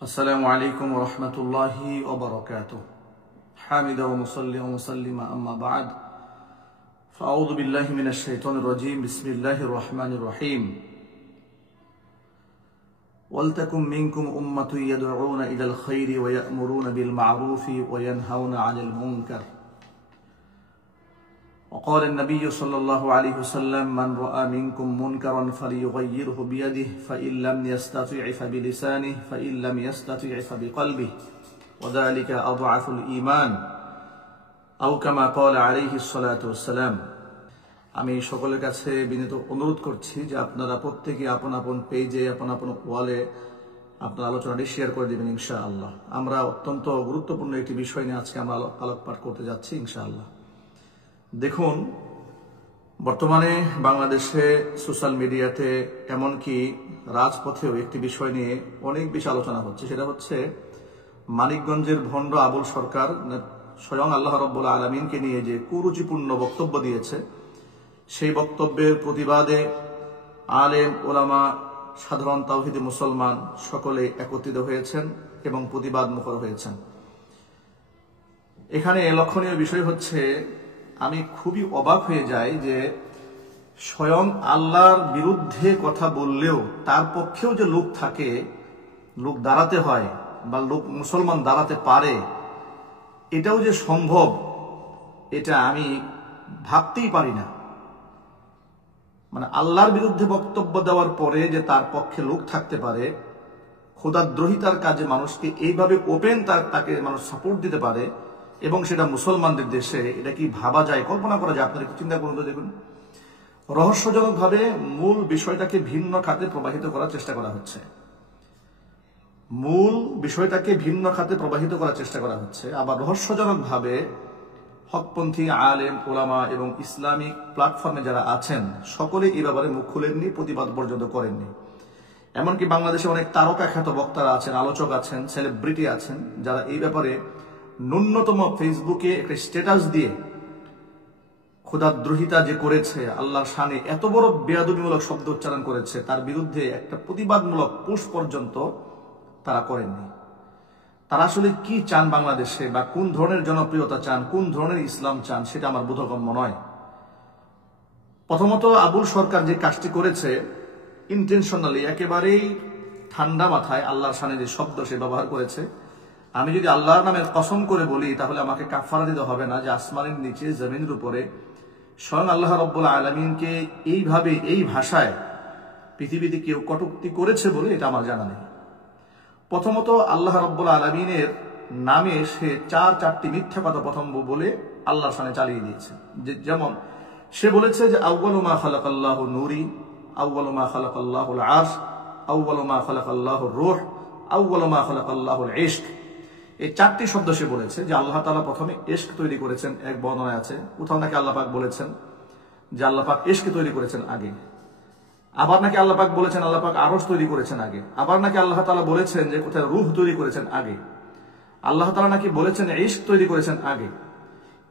السلام عليكم ورحمة الله وبركاته. حامدا ومصلي ومسلما أما بعد، فأعوذ بالله من الشيطان الرجيم. بسم الله الرحمن الرحيم. ولتكن منكم أمة يدعون إلى الخير ويأمرون بالمعروف وينهون عن المنكر. وقال النبي صلى الله عليه وسلم: من رأى منكم منكرا فليغيره بيده فإن لم يستطع فبلسانه فإن لم يستطع فبقلبه وذلك أضعف الإيمان أو كما قال عليه الصلاة والسلام. আমি সকলের কাছে বিনীত অনুরোধ করছি যে আপনারা প্রত্যেকে আপন আপন পেজে আপন আপন ওয়ালে আপনার আলোচনাটি শেয়ার করে দিবেন ইনশাআল্লাহ। আমরা অত্যন্ত গুরুত্বপূর্ণ একটি বিষয় নিয়ে আজকে আমরা আলোকপাত করতে যাচ্ছি ইনশাআল্লাহ। দেখুন, বর্তমানে বাংলাদেশে সোশ্যাল মিডিয়াতে এমনকি রাজপথেও একটি বিষয় নিয়ে অনেক বেশি আলোচনা হচ্ছে। সেটা হচ্ছে মানিকগঞ্জের ভণ্ড আবুল সরকার স্বয়ং আল্লাহ রাব্বুল আলামিনকে নিয়ে যে কুরুচিপূর্ণ বক্তব্য দিয়েছে, সেই বক্তব্যের প্রতিবাদে আলেম ওলামা সাধারণ তাওহীদি মুসলমান সকলে একত্রিত হয়েছেন এবং প্রতিবাদ মুখর হয়েছেন। এখানে লক্ষণীয় বিষয় হচ্ছে, আমি খুবই অবাক হয়ে যাই যে স্বয়ং আল্লাহর বিরুদ্ধে কথা বললেও তার পক্ষেও যে লোক থাকে, লোক দাঁড়াতে হয় বা লোক মুসলমান দাঁড়াতে পারে, এটাও যে সম্ভব এটা আমি ভাবতেই পারি না। মানে আল্লাহর বিরুদ্ধে বক্তব্য দেওয়ার পরে যে তার পক্ষে লোক থাকতে পারে, খোদাদ্রোহিতার কাজে মানুষকে এইভাবে ওপেন তাকে মানুষ সাপোর্ট দিতে পারে, এবং সেটা মুসলমানদের দেশে, এটা কি ভাবা যায়, কল্পনা করা যায়? আপনারা একটু চিন্তা করুন তো। দেখুন, রহস্যজনকভাবে মূল বিষয়টাকে ভিন্ন খাতে প্রবাহিত করার চেষ্টা করা হচ্ছে। আবার রহস্যজনকভাবে হকপন্থী আলেম ওলামা এবং ইসলামিক প্ল্যাটফর্মে যারা আছেন সকলে এই ব্যাপারে মুখ খুলেননি, প্রতিবাদ পর্যন্ত করেননি। এমনকি বাংলাদেশে অনেক তারকা খ্যাত বক্তারা আছেন, আলোচক আছেন, সেলিব্রিটি আছেন, যারা এই ব্যাপারে ন্যূনতম ফেসবুকে একটা স্ট্যাটাস দিয়ে খোদাদ্রোহিতা যে করেছে, আল্লাহর শানে এত বড় বেয়াদবিমূলক শব্দ উচ্চারণ করেছে, তার বিরুদ্ধে একটা প্রতিবাদমূলক পোস্ট পর্যন্ত তারা করেননি। তারা আসলে কি চান বাংলাদেশে, বা কোন ধরনের জনপ্রিয়তা চান, কোন ধরনের ইসলাম চান, সেটা আমার বোধগম্য নয়। প্রথমত, আবুল সরকার যে কাজটি করেছে ইন্টেনশনালি, একেবারেই ঠান্ডা মাথায় আল্লাহর শানে যে শব্দ সে ব্যবহার করেছে, আমি যদি আল্লাহর নামের কসম করে বলি তাহলে আমাকে কাফারা দিতে হবে না যে আসমানের নিচে জমিনের উপরে স্বয়ং আল্লাহ রাব্বুল আলামিনকে এইভাবে এই ভাষায় পৃথিবীতে কেউ কটূক্তি করেছে বলে এটা আমার জানা নেই। প্রথমত, আল্লাহ রাব্বুল আলামিনের নামে সে চারটি মিথ্যা কথা প্রথম বলে আল্লাহর শানে চালিয়ে দিয়েছে। যেমন সে বলেছে যে আউয়ালু মা খালাকাল্লাহু নূরি, আউয়ালু মা খালাকাল্লাহুল আরশ, আউয়ালু মা খালাকাল্লাহুর রূহ, আউয়ালু মা খালাকাল্লাহুল ইশক। এই চারটি শব্দ সে বলেছে যে আল্লাহ তাআলা প্রথমে ইশক তৈরি করেছেন। এক বর্ণনায় আছে, কোথাও নাকি আল্লাহ পাক বলেছেন যে আল্লাহ পাক ইশক তৈরি করেছেন আগে। আবার নাকি আল্লাহ পাক বলেছেন আল্লাহ পাক আরশ তৈরি করেছেন আগে। আবার নাকি আল্লাহ তাআলা বলেছেন যে কোথায় রূহ তৈরি করেছেন আগে। আল্লাহ তাআলা নাকি বলেছেন ইশক তৈরি করেছেন আগে।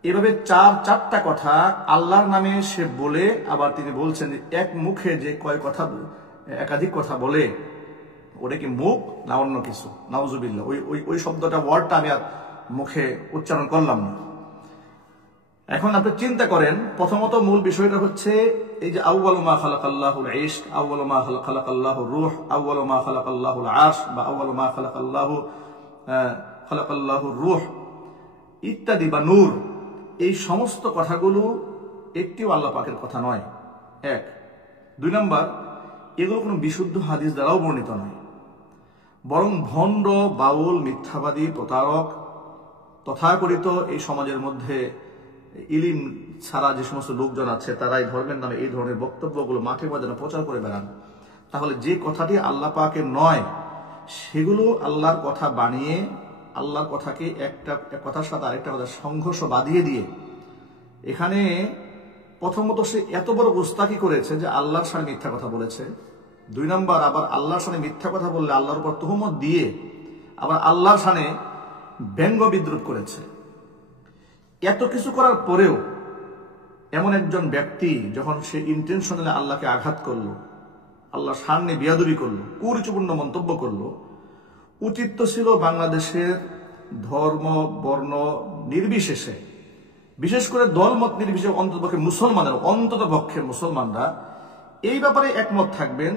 এভাবে চারটা কথা আল্লাহর নামে সে বলে, আবার তিনি বলছেন যে এক মুখে যে একাধিক কথা বলে, ওটা কি মুখ না অন্য কিছু? নাউজুবিল্লাহ। ওই শব্দটা, ওয়ার্ডটা আমি আর মুখে উচ্চারণ করলাম না। এখন আপনি চিন্তা করেন, প্রথমত মূল বিষয়টা হচ্ছে এই যে আউয়ালু মা খালাকাল্লাহুল ইশক, আউয়ালু মা খালাকাল্লাহুর রূহ, আউয়ালু মা খালাকাল্লাহুল আরশ, বা আউয়ালু মা খালাকাল্লাহুর রূহ ইত্যাদি বা নূর, এই সমস্ত কথাগুলো একটিও আল্লাহ পাকের কথা নয়। এক। দুই নম্বর, এগুলো কোনো বিশুদ্ধ হাদিস দ্বারাও বর্ণিত নয়, বরং ভণ্ড, বাউল, মিথ্যাবাদী, প্রতারক, তথাকথিত এই সমাজের মধ্যে ইলিম ছাড়া যে সমস্ত লোকজন আছে, তারা এই ধর্মের নামে এই ধরনের বক্তব্যগুলো মাঠে ময়দানে প্রচার করে বেড়ান। তাহলে যে কথাটি আল্লাহ পাকের নয়, সেগুলো আল্লাহর কথা বানিয়ে, আল্লাহর কথাকে একটা কথার সাথে আরেকটা কথা সংঘর্ষ বাঁধিয়ে দিয়ে, এখানে প্রথমত সে এত বড় গোস্তাকি করেছে যে আল্লাহর সামনে মিথ্যা কথা বলেছে। দুই নম্বর, আবার আল্লাহর সামনে মিথ্যা কথা বললে আল্লাহর উপর তুহমত দিয়ে আবার আল্লাহর সামনে ব্যঙ্গ বিদ্রুপ করেছে। এত কিছু করার পরেও এমন একজন ব্যক্তি যখন সে ইন্টেনশনালি আল্লাহকে আঘাত করলো, আল্লাহর সামনে বেয়াদবি করলো, কুরুচিপূর্ণ মন্তব্য করলো, উচিত তো ছিল বাংলাদেশের ধর্ম বর্ণ নির্বিশেষে, বিশেষ করে দলমত নির্বিশেষে অন্ততপক্ষে মুসলমানরা এই ব্যাপারে একমত থাকবেন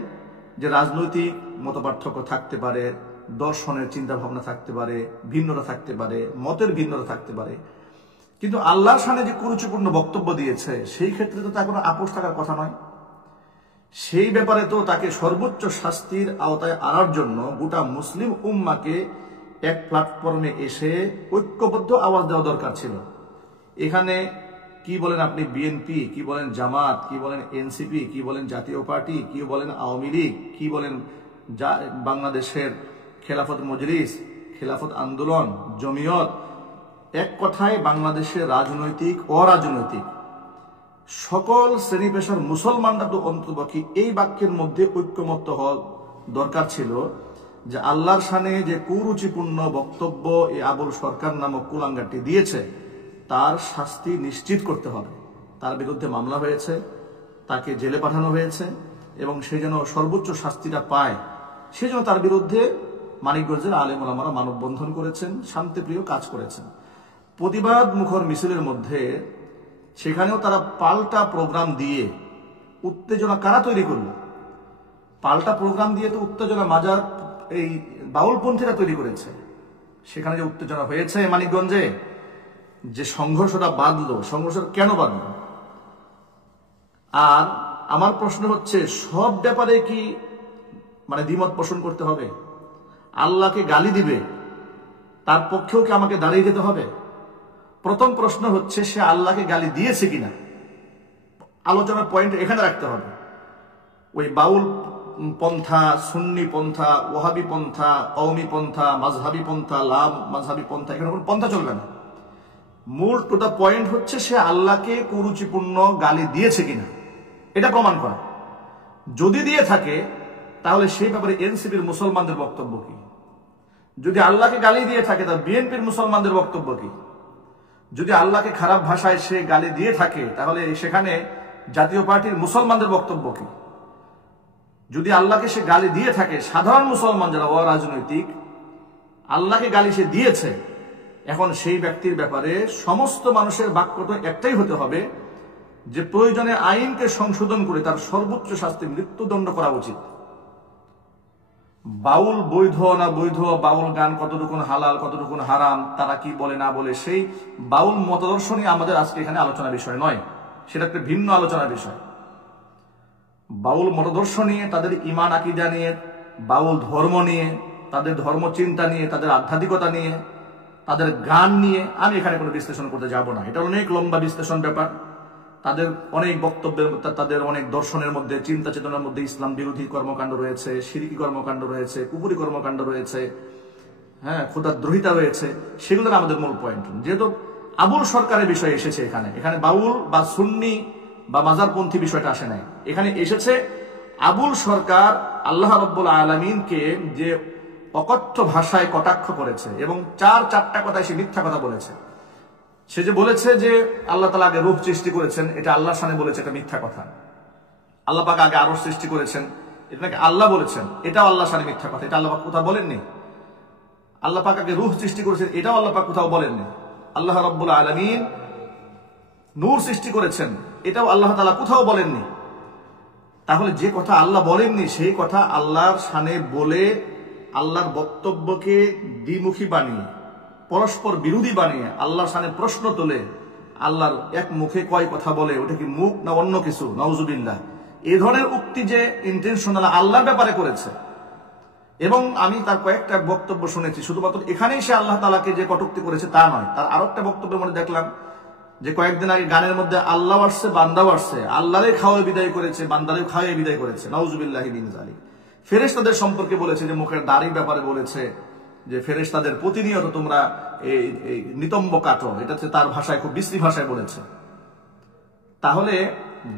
যে রাজনৈতিক মতপার্থক্য থাকতে পারে, দর্শনের চিন্তা ভাবনা থাকতে পারে, ভিন্নতা থাকতে পারে, মতের ভিন্নতা থাকতে পারে, কিন্তু আল্লাহর সামনে যে কুরুচিপূর্ণ বক্তব্য দিয়েছে সেই ক্ষেত্রে তো তার কোনো আপোষ থাকার কথা নয়। সেই ব্যাপারে তো তাকে সর্বোচ্চ শাস্তির আওতায় আনার জন্য গোটা মুসলিম উম্মাকে এক প্ল্যাটফর্মে এসে ঐক্যবদ্ধ আওয়াজ দেওয়া দরকার ছিল। এখানে কি বলেন আপনি বিএনপি, কি বলেন জামাত, কি বলেন এনসিপি, কি বলেন জাতীয় পার্টি, কি বলেন আওয়ামী লীগ, কি বলেন বাংলাদেশের খেলাফত মজলিস, খেলাফত আন্দোলন, জমিয়ত, এক কথায় বাংলাদেশের রাজনৈতিক অরাজনৈতিক সকল শ্রেণী পেশার মুসলমানরা তো অন্ততপক্ষে এই বাক্যের মধ্যে ঐক্যমত্য হওয়া দরকার ছিল যে আল্লাহর শানে যে কুরুচিপূর্ণ বক্তব্য এই আবুল সরকার নামক কুলাঙ্গারটি দিয়েছে তার শাস্তি নিশ্চিত করতে হবে। তার বিরুদ্ধে মামলা হয়েছে, তাকে জেলে পাঠানো হয়েছে এবং সে যেন সর্বোচ্চ শাস্তিটা পায় সেজন্য তার বিরুদ্ধে মানিকগঞ্জের আলেম ওলামারা মানববন্ধন করেছেন, শান্তিপ্রিয় কাজ করেছেন। প্রতিবাদ মুখর মিছিলের মধ্যে সেখানেও তারা পাল্টা প্রোগ্রাম দিয়ে উত্তেজনা কারা তৈরি করল? পাল্টা প্রোগ্রাম দিয়ে তো উত্তেজনা মাজার এই বাউলপন্থীরা তৈরি করেছে। সেখানে যে উত্তেজনা হয়েছে মানিকগঞ্জে, যে সংঘর্ষটা বাঁধলো, সংঘর্ষটা কেন বাঁধলো? আর আমার প্রশ্ন হচ্ছে, সব ব্যাপারে কি দ্বিমত পোষণ করতে হবে? আল্লাহকে গালি দিবে তার পক্ষেও কি আমাকে দাঁড়িয়ে যেতে হবে? প্রথম প্রশ্ন হচ্ছে সে আল্লাহকে গালি দিয়েছে কিনা, আলোচনার পয়েন্ট এখানে রাখতে হবে। ওই বাউল পন্থা, সুন্নি পন্থা, ওয়াহাবি পন্থা, কওমি পন্থা, মাযহাবি পন্থা, লাম মাযহাবি পন্থা, এখানে কোনো পন্থা চলবে না। মূল টু দা পয়েন্ট হচ্ছে সে আল্লাহকে কুরুচিপূর্ণ গালি দিয়েছে কিনা এটা প্রমাণ করা। যদি দিয়ে থাকে তাহলে সেই ব্যাপারে এনসিপির মুসলমানদের বক্তব্য কি? যদি আল্লাহকে গালি দিয়ে থাকে তাহলে বিএনপির মুসলমানদের বক্তব্য কি? যদি আল্লাহকে খারাপ ভাষায় সে গালি দিয়ে থাকে তাহলে সেখানে জাতীয় পার্টির মুসলমানদের বক্তব্য কি? যদি আল্লাহকে সে গালি দিয়ে থাকে, সাধারণ মুসলমান যারা অরাজনৈতিক, আল্লাহকে গালি সে দিয়েছে, এখন সেই ব্যক্তির ব্যাপারে সমস্ত মানুষের বাক্য তো একটাই হতে হবে যে প্রয়োজনে আইনকে সংশোধন করে তার সর্বোচ্চ শাস্তি মৃত্যুদণ্ড করা উচিত। বাউল বৈধ না বৈধ, বাউল গান কতটুকুন হালাল কতটুকুন হারাম, তারা কি বলে না বলে, সেই বাউল মতদর্শনই আমাদের আজকে এখানে আলোচনা বিষয় নয়, সেটা একটা ভিন্ন আলোচনার বিষয়। বাউল মতদর্শ নিয়ে, তাদের ঈমান আকীদা নিয়ে, বাউল ধর্ম নিয়ে, তাদের ধর্ম চিন্তা নিয়ে, তাদের আধ্যাত্মিকতা নিয়ে, তাদের গান নিয়ে আমি এখানে কোনো বিশ্লেষণ করতে যাব না। এটা অনেক লম্বা বিশ্লেষণ ব্যাপার। তাদের অনেক বক্তব্যের, তাদের অনেক দর্শনের মধ্যে, চিন্তা চেতনার মধ্যে ইসলাম বিরোধী কর্মকাণ্ড রয়েছে, শিরকি কর্মকাণ্ড রয়েছে, কুফরি কর্মকাণ্ড রয়েছে, খোদাদ্রোহিতা রয়েছে। সেগুলোর আমাদের মূল পয়েন্ট। যেহেতু আবুল সরকারের বিষয় এসেছে, এখানে বাউল বা সুন্নি বা মাজারপন্থী বিষয়টা আসে নাই। এখানে এসেছে আবুল সরকার আল্লাহ রাব্বুল আলামিনকে যে অকথ্য ভাষায় কটাক্ষ করেছে এবং চারটা কথায় সে মিথ্যা কথা বলেছে। সে যে বলেছে যে আল্লাহ তাআলা আগে রূহ সৃষ্টি করেছেন, এটা আল্লাহর শানে বলেছে, এটা মিথ্যা কথা। আল্লাহ পাক আগে আরশ সৃষ্টি করেছেন, এটা নাকি আল্লাহ বলেছেন, এটাও আল্লাহর শানে মিথ্যা কথা, এটা আল্লাহ পাক কোথাও বলেননি। আল্লাহ পাক আগে রূহ সৃষ্টি করেছেন, এটাও আল্লাহ পাক কোথাও বলেননি। আল্লাহ রাব্বুল আলামিন নূর সৃষ্টি করেছেন, এটাও আল্লাহ তাআলা কোথাও বলেননি। তাহলে যে কথা আল্লাহ বলেননি সেই কথা আল্লাহর শানে বলে আল্লাহর বক্তব্যকে দ্বিমুখী বানিয়ে, পরস্পর বিরোধী বানিয়ে আল্লাহর শানে প্রশ্ন তোলে, আল্লাহর এক মুখে কয় কথা বলে, ওটা কি মুখ না অন্য কিছু? নাউজুবিল্লাহ। এই ধরনের উক্তি যে ইন্টেনশনাল আল্লাহর ব্যাপারে করেছে, এবং আমি তার কয়েকটা বক্তব্য শুনেছি, শুধুমাত্র এখানেই সে আল্লাহ তাআলাকে যে কটূক্তি করেছে তা নয়, তার আরো একটা বক্তব্যের মধ্যে দেখলাম যে কয়েকদিন আগে গানের মধ্যে আল্লাহ আসছে বান্দাও আসছে, আল্লাহরে খাওয়াই বিদায় করেছে, বান্দারে খাওয়াই বিদায় করেছে। নাউজুবিল্লাহি মিন যালিক। ফেরেশতাদের সম্পর্কে বলেছে, যে মুখের দাড়ির ব্যাপারে বলেছে যে ফেরেশতাদের প্রতিনিয়ত তোমরা এই নিতম্ব কাটো, এটা তার ভাষায় খুব বিশ্রী ভাষায় বলেছে। তাহলে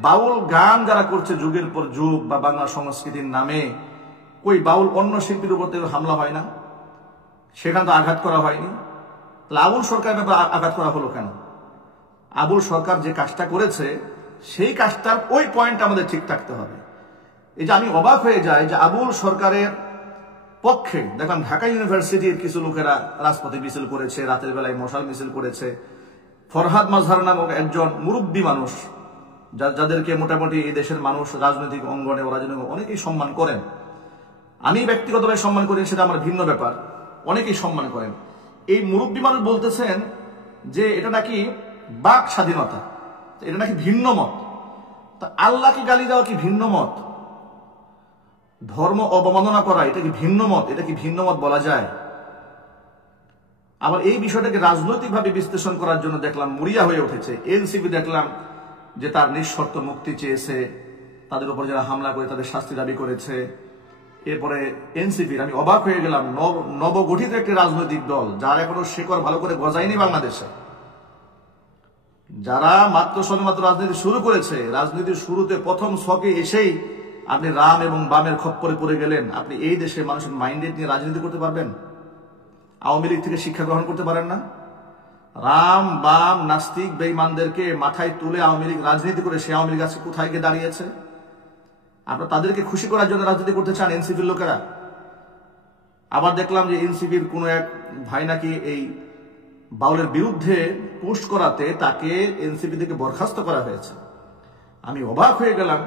বাউল গান যারা করছে যুগের পর যুগ বা বাংলা সংস্কৃতির নামে, কই বাউল অন্য শিল্পীর উপর থেকে হামলা হয় না? সেখানে তো আঘাত করা হয়নি। তাহলে আবুল সরকারের ব্যাপারে আঘাত করা হলো কেন? আবুল সরকার যে কাজটা করেছে সেই কাজটার ওই পয়েন্ট আমাদের ঠিক থাকতে হবে। এই যে আমি অবাক হয়ে যাই যে আবুল সরকারের পক্ষে দেখলাম ঢাকা ইউনিভার্সিটির কিছু লোকেরা রাজপথে মিছিল করেছে, রাতের বেলায় মশাল মিছিল করেছে। ফরহাদ মাজহার নামক একজন মুরব্বী মানুষ, যাদেরকে মোটামুটি এই দেশের মানুষ রাজনৈতিক অঙ্গনে ও রাজনৈতিক অনেকেই সম্মান করেন, আমি ব্যক্তিগতভাবে সম্মান করি, সেটা আমার ভিন্ন ব্যাপার, অনেকেই সম্মান করেন। এই মুরব্বী মানুষ বলতেছেন যে এটা নাকি বাক স্বাধীনতা, এটা নাকি ভিন্ন মত। তা আল্লাহকে গালি দেওয়া কি ভিন্ন মত? ধর্ম অবমাননা করা এটা কি ভিন্ন মত? এটা কি ভিন্ন মত বলা যায়? আবার এই বিষয়টাকে রাজনৈতিকভাবে বিশ্লেষণ করার জন্য দেখলাম মরিয়া হয়ে উঠেছে এনসিপি। দেখলাম যে তার নিঃশর্ত মুক্তি চেয়েছে, তাদের উপর যারা হামলা করে তাদের শাস্তি দাবি করেছে। এরপরে এনসিপির আমি অবাক হয়ে গেলাম, নবগঠিত একটি রাজনৈতিক দল, যার এখনো শেকড় ভালো করে গজায়নি বাংলাদেশে, যারা মাত্র সবেমাত্র রাজনীতি শুরু করেছে, রাজনীতির শুরুতে প্রথম ছকে এসেই আপনি রাম এবং বামের খপ্পরে পড়ে গেলেন। আপনি এই দেশে মানুষের মাইন্ডেড নিয়ে রাজনীতি করতে পারবেন? আওয়ামী লীগ থেকে শিক্ষা গ্রহণ করতে পারেন না? রাম বাম নাস্তিক বেঈমানদেরকে মাথায় তুলে আওয়ামী লীগ রাজনীতি করে সে আওয়ামী লীগ আজকে কোথায় গিয়ে দাঁড়িয়েছে? আপনারা তাদেরকে খুশি করার জন্য রাজনীতি করতে চান এনসিপির লোকেরা। আবার দেখলাম যে এনসিপির কোনো এক ভাই নাকি এই বাউলের বিরুদ্ধে পোস্ট করাতে তাকে এনসিপি থেকে বরখাস্ত করা হয়েছে। আমি অবাক হয়ে গেলাম,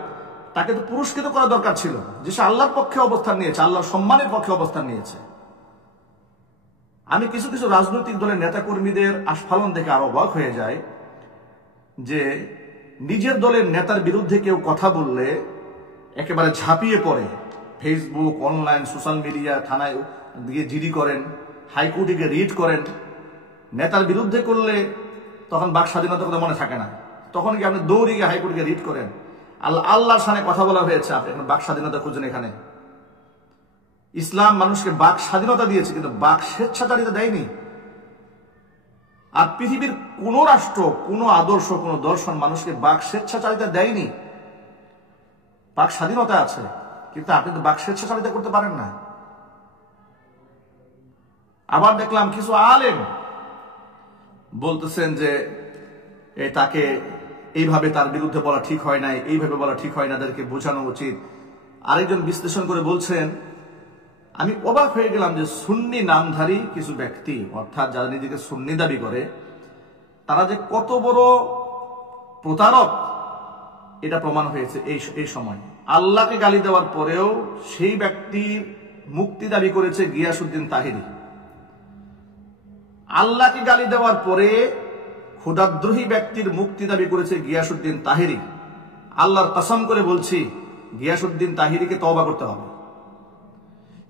তাকে তো পুরস্কৃত করা দরকার ছিল, যে সে আল্লাহর পক্ষে অবস্থান নিয়েছে, আল্লাহর সম্মানের পক্ষে অবস্থান নিয়েছে। আমি কিছু কিছু রাজনৈতিক দলের নেতাকর্মীদের আস্ফালন দেখে আরো অবাক হয়ে যায়, যে নিজের দলের নেতার বিরুদ্ধে কেউ কথা বললে একেবারে ঝাঁপিয়ে পড়ে, ফেসবুক, অনলাইন, সোশ্যাল মিডিয়া, থানায় গিয়ে জিডি করেন, হাইকোর্টে গিয়ে রিট করেন। নেতার বিরুদ্ধে করলে তখন বাক স্বাধীনতার কথা মনে থাকে না, তখন কি আপনি দৌড়ে গিয়ে হাইকোর্টে গিয়ে রিট করেন। আল্লাহর সামনে কথা বলা হয়েছে, আপনি এখন বাক স্বাধীনতা খুঁজেন এখানে। ইসলাম মানুষকে বাক স্বাধীনতা দিয়েছে, কিন্তু বাক স্বেচ্ছাচারিতা দেয়নি। আর পৃথিবীর কোন রাষ্ট্র, কোন আদর্শ, কোন দর্শন মানুষকে বাক স্বেচ্ছাচারিতা দেয়নি। বাক স্বাধীনতা আছে, কিন্তু আপনি তো বাক স্বেচ্ছাচারিতা করতে পারেন না। আবার দেখলাম কিছু আলেম বলতেছেন যে তাকে এইভাবে তার বিরুদ্ধে বলা ঠিক হয় নাই, এইভাবে বলা ঠিক হয় না, তাদেরকে বোঝানো উচিত। আরেকজন বিশ্লেষণ করে বলছেন, আমি অবাক হয়ে গেলাম যে সুন্নি নামধারী কিছু ব্যক্তি, অর্থাৎ যারা নিজেকে সুন্নি দাবি করে, তারা যে কত বড় প্রতারক এটা প্রমাণ হয়েছে এই সময়। আল্লাহকে গালি দেওয়ার পরেও সেই ব্যক্তির মুক্তি দাবি করেছে গিয়াসউদ্দিন তাহিরি। আল্লাহকে গালি দেওয়ার পরে ক্ষুধাদ্রোহী ব্যক্তির মুক্তি দাবি করেছে গিয়াসউদ্দিন তাহিরি। আল্লাহর কসম করে বলছি, গিয়াসউদ্দিন তাহিরিকে তওবা করতে হবে।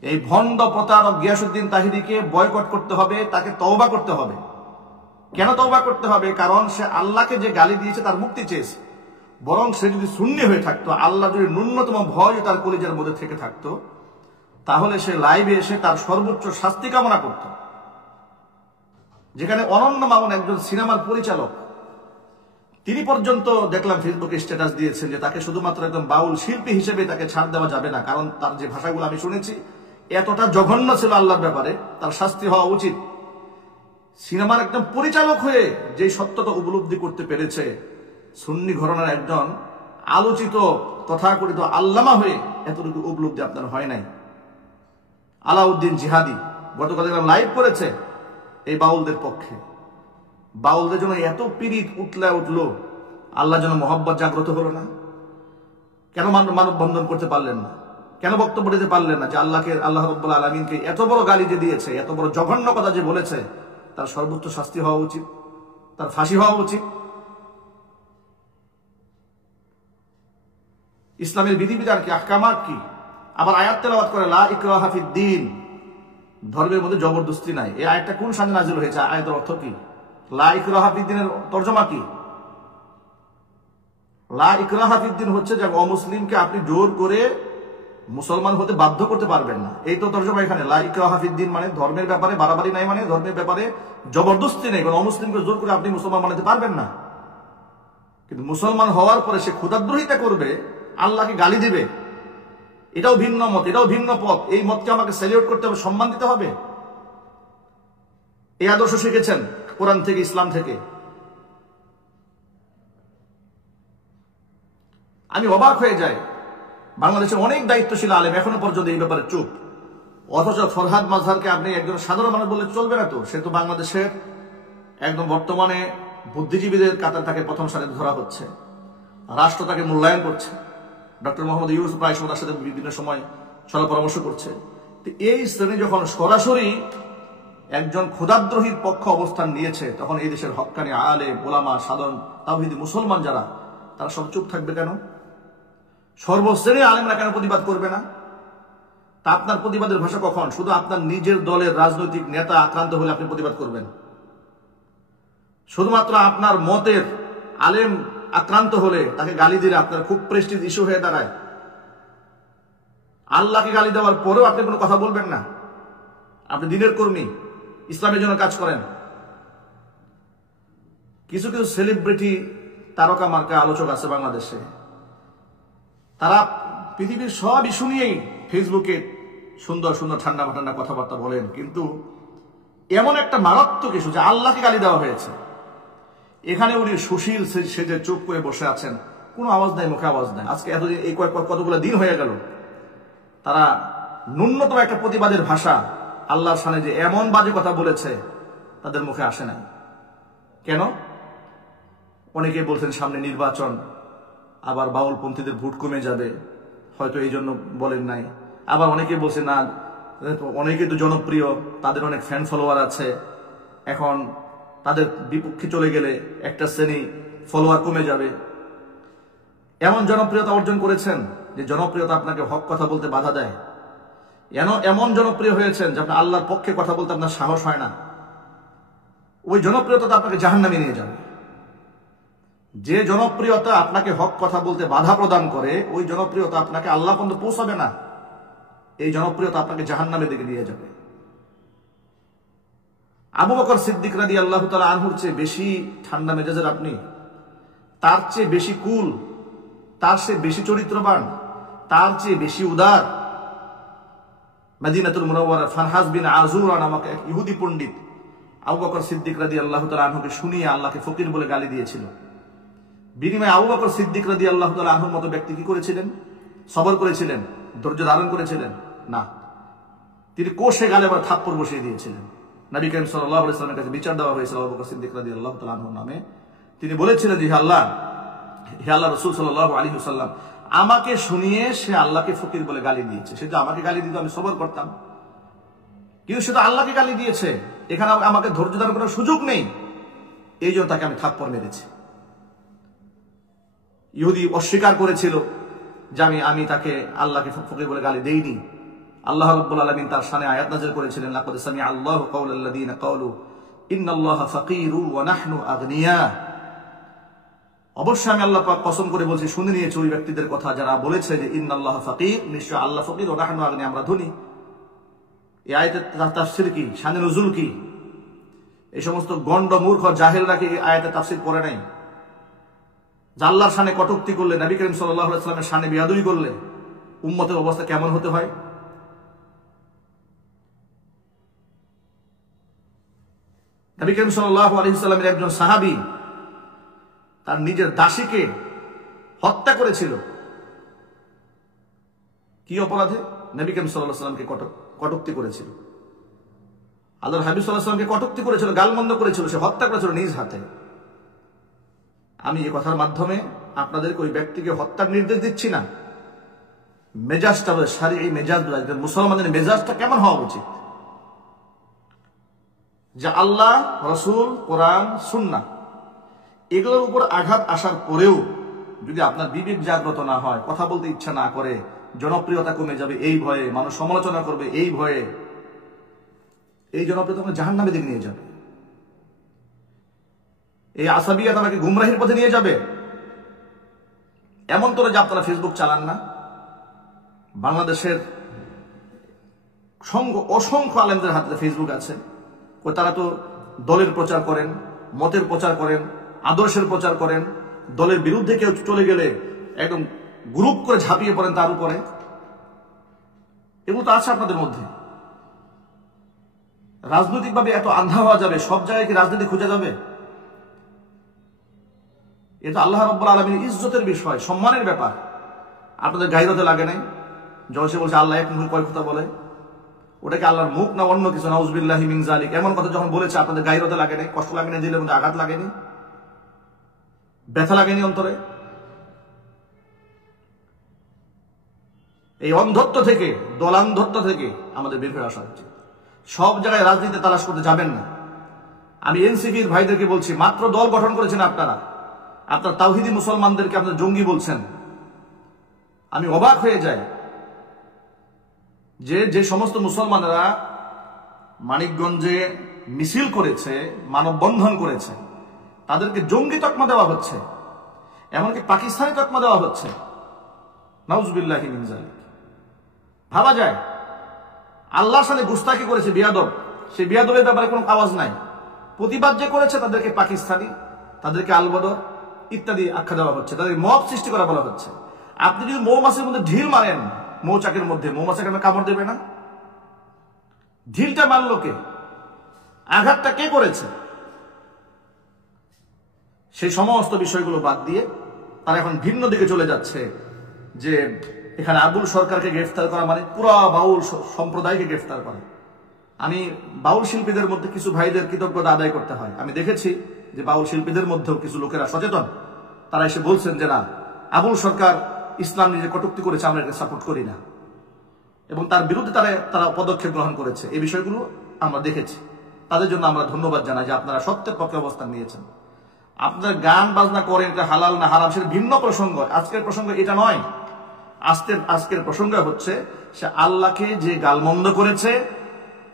এই ভণ্ড প্রতারক গিয়াসউদ্দিন তাহিরিকে বয়কট করতে হবে, তাকে তওবা করতে হবে। কেন তওবা করতে হবে? কারণ সে আল্লাহকে যে গালি দিয়েছে তার মুক্তি চেয়েছে। বরং সে যদি সুন্নি হয়ে থাকতো, আল্লাহ যদি ন্যূনতম ভয় তার কলিজার মধ্যে থেকে থাকতো, তাহলে সে লাইভে এসে তার সর্বোচ্চ শাস্তি কামনা করত। যেখানে অনন্য মামুন একজন সিনেমার পরিচালক, তিনি পর্যন্ত দেখলাম ফেসবুকে স্ট্যাটাস দিয়েছেন যে তাকে শুধুমাত্র একজন বাউল শিল্পী হিসেবে তাকে ছাড় দেওয়া যাবে না, কারণ তার যে ভাষাগুলো আমি শুনেছি এতটা জঘন্য ছিল আল্লাহর ব্যাপারে, তার শাস্তি হওয়া উচিত। সিনেমার একজন পরিচালক হয়ে যে সত্যতা উপলব্ধি করতে পেরেছে, সুন্নি ঘরানার একজন আলোচিত তথাকথিত আল্লামা হয়ে এতটুকু উপলব্ধি আপনার হয় নাই। আলাউদ্দিন জিহাদি গতকাল লাইভ করেছে এই বাউলদের পক্ষে। বাউলদের জন্য এত পীড়িত উঠলো, আল্লাহ যেন মহব্বত জাগ্রত হলো না? কেন মানববন্ধন করতে পারলেন না? কেন বক্তব্য দিতে পারলেন না যে আল্লাহ রাব্বুল আলামিনকে এত বড় গালি যে দিয়েছে, এত বড় জঘন্য কথা যে বলেছে, তার সর্বোচ্চ শাস্তি হওয়া উচিত, তার ফাঁসি হওয়া উচিত। ইসলামের বিধিবিধান কি, আহকামাত কি? আবার আয়াত তেলাওয়াত করে লা ইকরাহা ফিদ্দীন, ধর্মের মধ্যে জবরদস্তি নাই। এই আয়াতটা কোন সালে নাযিল হয়েছে? আয়াতের অর্থ কি? লা ইকরাহা ফিদ্দীনের তরজমা কি? লা ইকরাহা ফিদ্দীন হচ্ছে যে অমুসলিমকে আপনি জোর করে মুসলমান হতে বাধ্য করতে পারবেন না, এই তো তরজমা এখানে। লা ইকরাহা ফিদ্দীন মানে ধর্মের ব্যাপারে বাড়াবাড়ি নাই, মানে ধর্মের ব্যাপারে জবরদস্তি নেই। কারণ অমুসলিমকে জোর করে আপনি মুসলমান বানাতে পারবেন না। কিন্তু মুসলমান হওয়ার পরে সে ক্ষুধাদ্রোহিতা করবে, আল্লাহকে গালি দিবে, এটাও ভিন্ন মত, এটাও ভিন্ন পথ। এই মতকে আমাকে সেলিউট করতে হবে, সম্মান দিতে হবে। এই আদর্শ শিখেছেন কোরআন থেকে, ইসলাম থেকে। আমি অবাক হয়ে যাই, বাংলাদেশের অনেক দায়িত্বশীল আলেম এখনো পর্যন্ত এই ব্যাপারে চুপ। অথচ ফরহাদ মাজহারকে আপনি একজন সাধারণ মানুষ বললে চলবে না, তো সে তো বাংলাদেশের একদম বর্তমানে বুদ্ধিজীবীদের কাতার তাকে প্রথম সারিতে ধরা হচ্ছে, রাষ্ট্র তাকে মূল্যায়ন করছে। ডক্টর মোহাম্মদ ইউনূস প্রায় সময় তার সাথে বিভিন্ন সময় সলা পরামর্শ করছে। এই শ্রেণী যখন সরাসরি একজন খোদাদ্রোহীর পক্ষ অবস্থান নিয়েছে, তখন এই দেশের হক্কানি আলেম ওলামা সাধারণ তাওহীদি মুসলমান যারা, তারা সব চুপ থাকবে কেন? সর্বশ্রেণী আলেমরা কেন প্রতিবাদ করবে না? তা আপনার প্রতিবাদের ভাষা কখন? শুধু আপনার নিজের দলের রাজনৈতিক নেতা আক্রান্ত হলে আপনি প্রতিবাদ করবেন? শুধুমাত্র আপনার মতের আলেম আক্রান্ত হলে তাকে গালি দিলে আপনার খুব প্রেস্টিজ ইস্যু হয়ে দাঁড়ায়? আল্লাহকে গালি দেওয়ার পরেও আপনি কোনো কথা বলবেন না? আপনি দিনের কর্মী, ইসলামের জন্য কাজ করেন। কিছু কিছু সেলিব্রিটি তারকা মার্কা আলোচক আছে বাংলাদেশে, তারা পৃথিবীর সব ইস্যু নিয়েই ফেসবুকে সুন্দর সুন্দর ঠান্ডা ঠান্ডা কথাবার্তা বলেন, কিন্তু এমন একটা মারাত্মক ইস্যু যে আল্লাহকে গালি দেওয়া হয়েছে, এখানে উনি সুশীল সেজে চুপ করে বসে আছেন, কোনো আওয়াজ নাই, মুখে আওয়াজ নাই। আজকে এতদিন এই কতগুলো দিন হয়ে গেল, তারা ন্যূনতম একটা প্রতিবাদের ভাষা আল্লাহর সামনে যে এমন বাজে কথা বলেছে তাদের মুখে আসে নাই। কেন? অনেকে বলছেন সামনে নির্বাচন, আবার বাউলপন্থীদের ভোট কমে যাবে, হয়তো এই জন্য বলেন নাই। আবার অনেকে বলছে না, অনেকে তো জনপ্রিয়, তাদের অনেক ফ্যান ফলোয়ার আছে, এখন তাদের বিপক্ষে চলে গেলে একটা শ্রেণী ফলোয়ার কমে যাবে। এমন জনপ্রিয়তা অর্জন করেছেন যে জনপ্রিয়তা আপনাকে হক কথা বলতে বাধা দেয়। এমন জনপ্রিয় হয়েছেন যে আপনার আল্লাহর পক্ষে কথা বলতে আপনার সাহস হয় না। ওই জনপ্রিয়তা আপনাকে জাহান্নামে নিয়ে যাবে। যে জনপ্রিয়তা আপনাকে হক কথা বলতে বাধা প্রদান করে, ওই জনপ্রিয়তা আপনাকে আল্লাহ পর্যন্ত পৌঁছাবে না। এই জনপ্রিয়তা আপনাকে জাহান্নামের দিকে নিয়ে যাবে। আবু বকর সিদ্দিক রাদিয়াল্লাহু তাআলা আনহুর চেয়ে বেশি ঠান্ডা মেজাজের আপনি, তার চেয়ে বেশি কুল, তার চেয়ে বেশি চরিত্রবান, তার চেয়ে বেশি উদার মদিনাতুল মুনাওয়ারা ফারহাজ বিন আযুরা নামক এক ইহুদি পণ্ডিত আবু বকর সিদ্দিক রাদিয়াল্লাহু তাআলা আনহুকে শুনিয়ে আল্লাহকে ফকির বলে গালি দিয়েছিল। বিনিময়ে আবু বকর সিদ্দিক রাদিয়াল্লাহু তাআলা আনহুর মতো ব্যক্তি কি করেছিলেন? সবর করেছিলেন, ধৈর্য ধারণ করেছিলেন? না, তিনি কোষে গালে আবার থাপ্পড় বসিয়ে দিয়েছিলেন। নবী করিম সাল্লাল্লাহু আলাইহি ওয়াসাল্লামের কাছে বিচার দেওয়া হয়েছিল আবু বকর সিদ্দিক রাদিয়াল্লাহু তাআলা আনহুর নামে। তিনি বলেছিলেন যে হে আল্লাহ রাসূল সাল্লাল্লাহু আলাইহি ওয়াসাল্লাম আমাকে শুনিয়ে সে আল্লাহকে ফকির বলে গালি দিয়েছে। সে তো আমাকে গালি দিত, আমি সবর করতাম, কিন্তু সে তো আল্লাহকে গালি দিয়েছে, এখানে আমাকে ধৈর্য ধারণ করার সুযোগ নেই, এই জন্য তাকে আমি থাপ্পড় মেরেছি। ইহুদি অস্বীকার করেছিল যে আমি তাকে আল্লাহকে ফকির বলে গালি দেইনি। আল্লাহ রাব্বুল আলামিন তার শানে আয়াত নাযিল করেছিলেন, লাকাদ সামিআ আল্লাহু কাওলাল্লাযীনা ক্বালু ইন্নাল্লাহা ফাকীরু ওয়া নাহনু আগনিয়া। অবশ্যই আমি আল্লাহ পাক কসম করে বলছি, শুনে নিয়েছে ওই ব্যক্তিদের কথা যারা বলেছে যে ইন্নাল্লাহা ফাকীর, নিশ্চয় আল্লাহ ফকির, ওয়া নাহনু আগনিয়া, আমরা ধনী। এই আয়াতের তাফসীর কি, শানে নুজুল কি? এই সমস্ত গন্ড মূর্খ জাহেলরা কি এই আয়াতের তাফসীর পড়ে নাই? যে আল্লাহর শানে কটূক্তি করলে, নবী করিম সাল্লাল্লাহু আলাইহি ওয়াসাল্লামের শানে বেয়াদবি করলে উম্মতের অবস্থা কেমন হতে হয়? নবী করিম সাল্লাল্লাহু আলাইহি ওয়াসাল্লামের একজন সাহাবী তার নিজের দাসীকে হত্যা করেছিল। কি অপরাধে? নবী করিম সাল্লাল্লাহু আলাইহি ওয়াসাল্লামকে কটূক্তি করেছিল, আল্লাহর হাবিব সাল্লাল্লাহু আলাইহি ওয়াসাল্লামকে কটূক্তি করেছিল, গালমন্দ করেছিল, সে হত্যা করেছিল নিজ হাতে। আমি এই কথার মাধ্যমে আপনাদেরকে ওই ব্যক্তিকে হত্যার নির্দেশ দিচ্ছি না, মেজাজটা শারঈ মেজাজ, মুসলমানদের মেজাজটা কেমন হওয়া উচিত, যে আল্লাহ, রাসূল, কোরআন, সুন্নাহ এগুলোর উপর আঘাত আসার পরেও যদি আপনার বিবেক জাগ্রত না হয়, কথা বলতে ইচ্ছা না করে, জনপ্রিয়তা কমে যাবে এই ভয়ে, মানুষ সমালোচনা করবে এই ভয়ে, এই জনপ্রিয়তা আপনাকে জাহান্নামের দিকে নিয়ে যাবে। এই আসাবিয়াত আমাকে গুমরাহির পথে নিয়ে যাবে। এমন তো যে আপনারা ফেসবুক চালান না, বাংলাদেশের অসংখ্য আলেমদের হাতে ফেসবুক আছে, তারা তো দলের প্রচার করেন, মতের প্রচার করেন, আদর্শের প্রচার করেন, দলের বিরুদ্ধে কেউ চলে গেলে একদম গ্রুপ করে ঝাঁপিয়ে পড়েন তার উপরে। এগুলো তো আছে আপনাদের মধ্যে। রাজনৈতিকভাবে এত আন্ধা হওয়া যাবে? সব জায়গায় কি রাজনীতি খুঁজে যাবে? এটা আল্লাহ রাব্বুল আলামিনের ইজ্জতের বিষয়, সম্মানের ব্যাপার। আপনাদের গায়রতে লাগে নাই? জয়সে বলছে আল্লাহ এক মুখে কয় কথা বলে, ওটাকে আল্লাহর মুখ না অন্য কিছু? নাউজুবিল্লাহি মিন যালিক। এমন কথা যখন বলেছে আপনাদের গায়ে রোদে লাগেনি, কষ্ট লাগেনি, দিলের মধ্যে আঘাত লাগেনি, ব্যথা লাগেনি অন্তরে? এই অন্ধত্ব থেকে, দলান্ধত্ব থেকে আমাদের বের হয়ে আসা উচিত। সব জায়গায় রাজনীতি তালাশ করতে যাবেন না। আমি এনসিপির ভাইদেরকে বলছি, মাত্র দল গঠন করেছেন আপনারা, আপনার তাওহিদি মুসলমানদেরকে আপনার জঙ্গি বলছেন। আমি অবাক হয়ে যাই যে সমস্ত মুসলমানেরা মানিকগঞ্জে মিছিল করেছে, মানববন্ধন করেছে, তাদেরকে জঙ্গি তকমা দেওয়া হচ্ছে, এমনকি পাকিস্তানি তকমা দেওয়া হচ্ছে। নাউজুবিল্লাহি মিন যালিক। ভাবা যায় আল্লাহর সাথে গুস্তাখি করেছে বিয়াদব, সেই বিয়াদবের ব্যাপারে কোনো আওয়াজ নাই। প্রতিবাদ যে করেছে তাদেরকে পাকিস্তানি, তাদেরকে আলবদর ইত্যাদি আখ্যা দেওয়া হচ্ছে, তাদের মব সৃষ্টি করা বলা হচ্ছে। আপনি যদি মৌমাছির মধ্যে ঢিল মারেন, মৌচাকের মধ্যে, মৌমাছি কেন কামড় দেবে না? ঢিলটা মারল কে? আঘাতটা কে করেছে? সেই সমস্ত বিষয়গুলো বাদ দিয়ে তারা এখন ভিন্ন দিকে চলে যাচ্ছে, যে এখানে আবুল সরকারকে গ্রেফতার করা মানে পুরো বাউল সম্প্রদায়কে গ্রেফতার করা। আমি বাউল শিল্পীদের মধ্যে কিছু ভাইদের কৃতজ্ঞতা আদায় করতে হয়। আমি দেখেছি যে বাউল শিল্পীদের মধ্যেও কিছু লোকেরা সচেতন, তারা এসে বলছেন যে না, আবুল সরকার ইসলাম নিজে কটূক্তি করেছে, আমরা এটাকে সাপোর্ট করি না, এবং তার বিরুদ্ধে তারা পদক্ষেপ গ্রহণ করেছে। এই বিষয়গুলো আমরা দেখেছি। তাদের জন্য আমরা ধন্যবাদ জানাই যে আপনারা সত্যের পক্ষে অবস্থান নিয়েছেন। আপনারা গান বাজনা করেন, এটা হালাল না হারাম সেটা ভিন্ন প্রসঙ্গ। আজকের প্রসঙ্গ এটা নয়। আজকের প্রসঙ্গ হচ্ছে সে আল্লাহকে যে গালমন্দ করেছে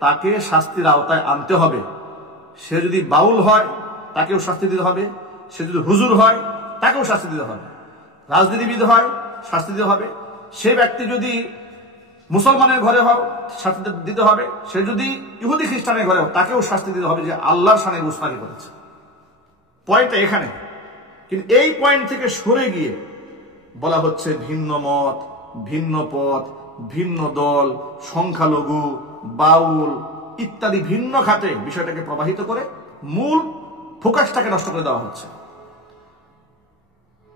তাকে শাস্তির আওতায় আনতে হবে। সে যদি বাউল হয় তাকেও শাস্তি দিতে হবে, সে যদি হুজুর হয় তাকেও শাস্তি দিতে হবে, রাজনীতিবিদ হয় শাস্তি দিতে হবে, সে ব্যক্তি যদি মুসলমানের ঘরে হয় শাস্তি দিতে হবে, সে যদি ইহুদি খ্রিস্টানের ঘরে হয় তাকেও শাস্তি দিতে হবে, যে আল্লাহর শানে গুস্তাখি করেছে। পয়েন্টটা এখানে। কিন্তু এই পয়েন্ট থেকে সরে গিয়ে বলা হচ্ছে ভিন্ন মত, ভিন্ন পথ, ভিন্ন দল, সংখ্যালঘু, বাউল ইত্যাদি ভিন্ন খাতে বিষয়টাকে প্রবাহিত করে মূল ফোকাসটাকে নষ্ট করে দেওয়া হচ্ছে।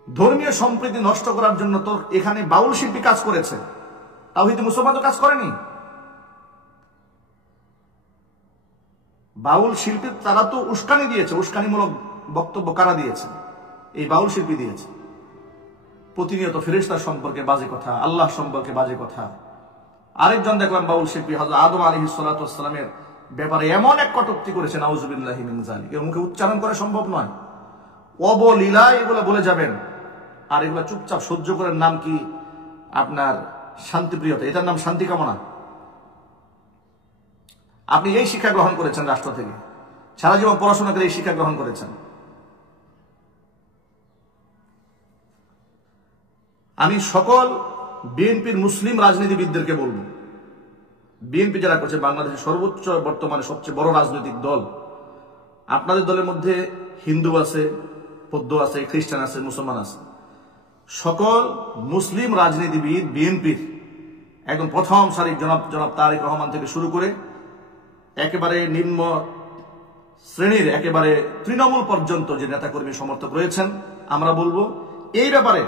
ধর্মীয় সম্প্রীতি নষ্ট করার জন্য তো এখানে বাউল শিল্পী কাজ করেছে, তাওহীদ মুসলমান তো কাজ করেনি। বাউল শিল্পী তারা তো উস্কানি দিয়েছে, উস্কানিমূলক বক্তব্য কারা দিয়েছে? এই বাউল শিল্পী দিয়েছে। প্রতিনিয়ত ফেরেশতা সম্পর্কে বাজে কথা, আল্লাহ সম্পর্কে বাজে কথা। আরেকজন দেখলাম বাউল শিল্পী হযরত আদম আলাইহিস সালাতু ওয়াস সালামের ব্যাপারে এমন এক কটূক্তি করেছে, নাউজুবিল্লাহি মিন যালিক, এর মুখে উচ্চারণ করা সম্ভব নয়। অবলীলা এগুলো বলে যাবেন, আর এগুলো চুপচাপ সহ্য করার নাম কি আপনার শান্তিপ্রিয়তা? এটার নাম শান্তি কামনা? আপনি এই শিক্ষা গ্রহণ করেছেন রাষ্ট্র থেকে, সারা জীবন পড়াশোনা করে এই শিক্ষা গ্রহণ করেছেন। আমি সকল বিএনপির মুসলিম রাজনীতিবিদদেরকে বলবো, বিএনপি যারা করছে বাংলাদেশের সর্বোচ্চ বর্তমানে সবচেয়ে বড় রাজনৈতিক দল, আপনাদের দলের মধ্যে হিন্দু আছে, বৌদ্ধ আছে, খ্রিস্টান আছে, মুসলমান আছে। সকল মুসলিম রাজনীতিবিদ বিএনপির একদম প্রথম সারির জনাব তারেক রহমান থেকে শুরু করে একেবারে নিম্ন শ্রেণীর একেবারে তৃণমূল পর্যন্ত যে নেতাকর্মী সমর্থক রয়েছেন, আমরা বলবো এই ব্যাপারে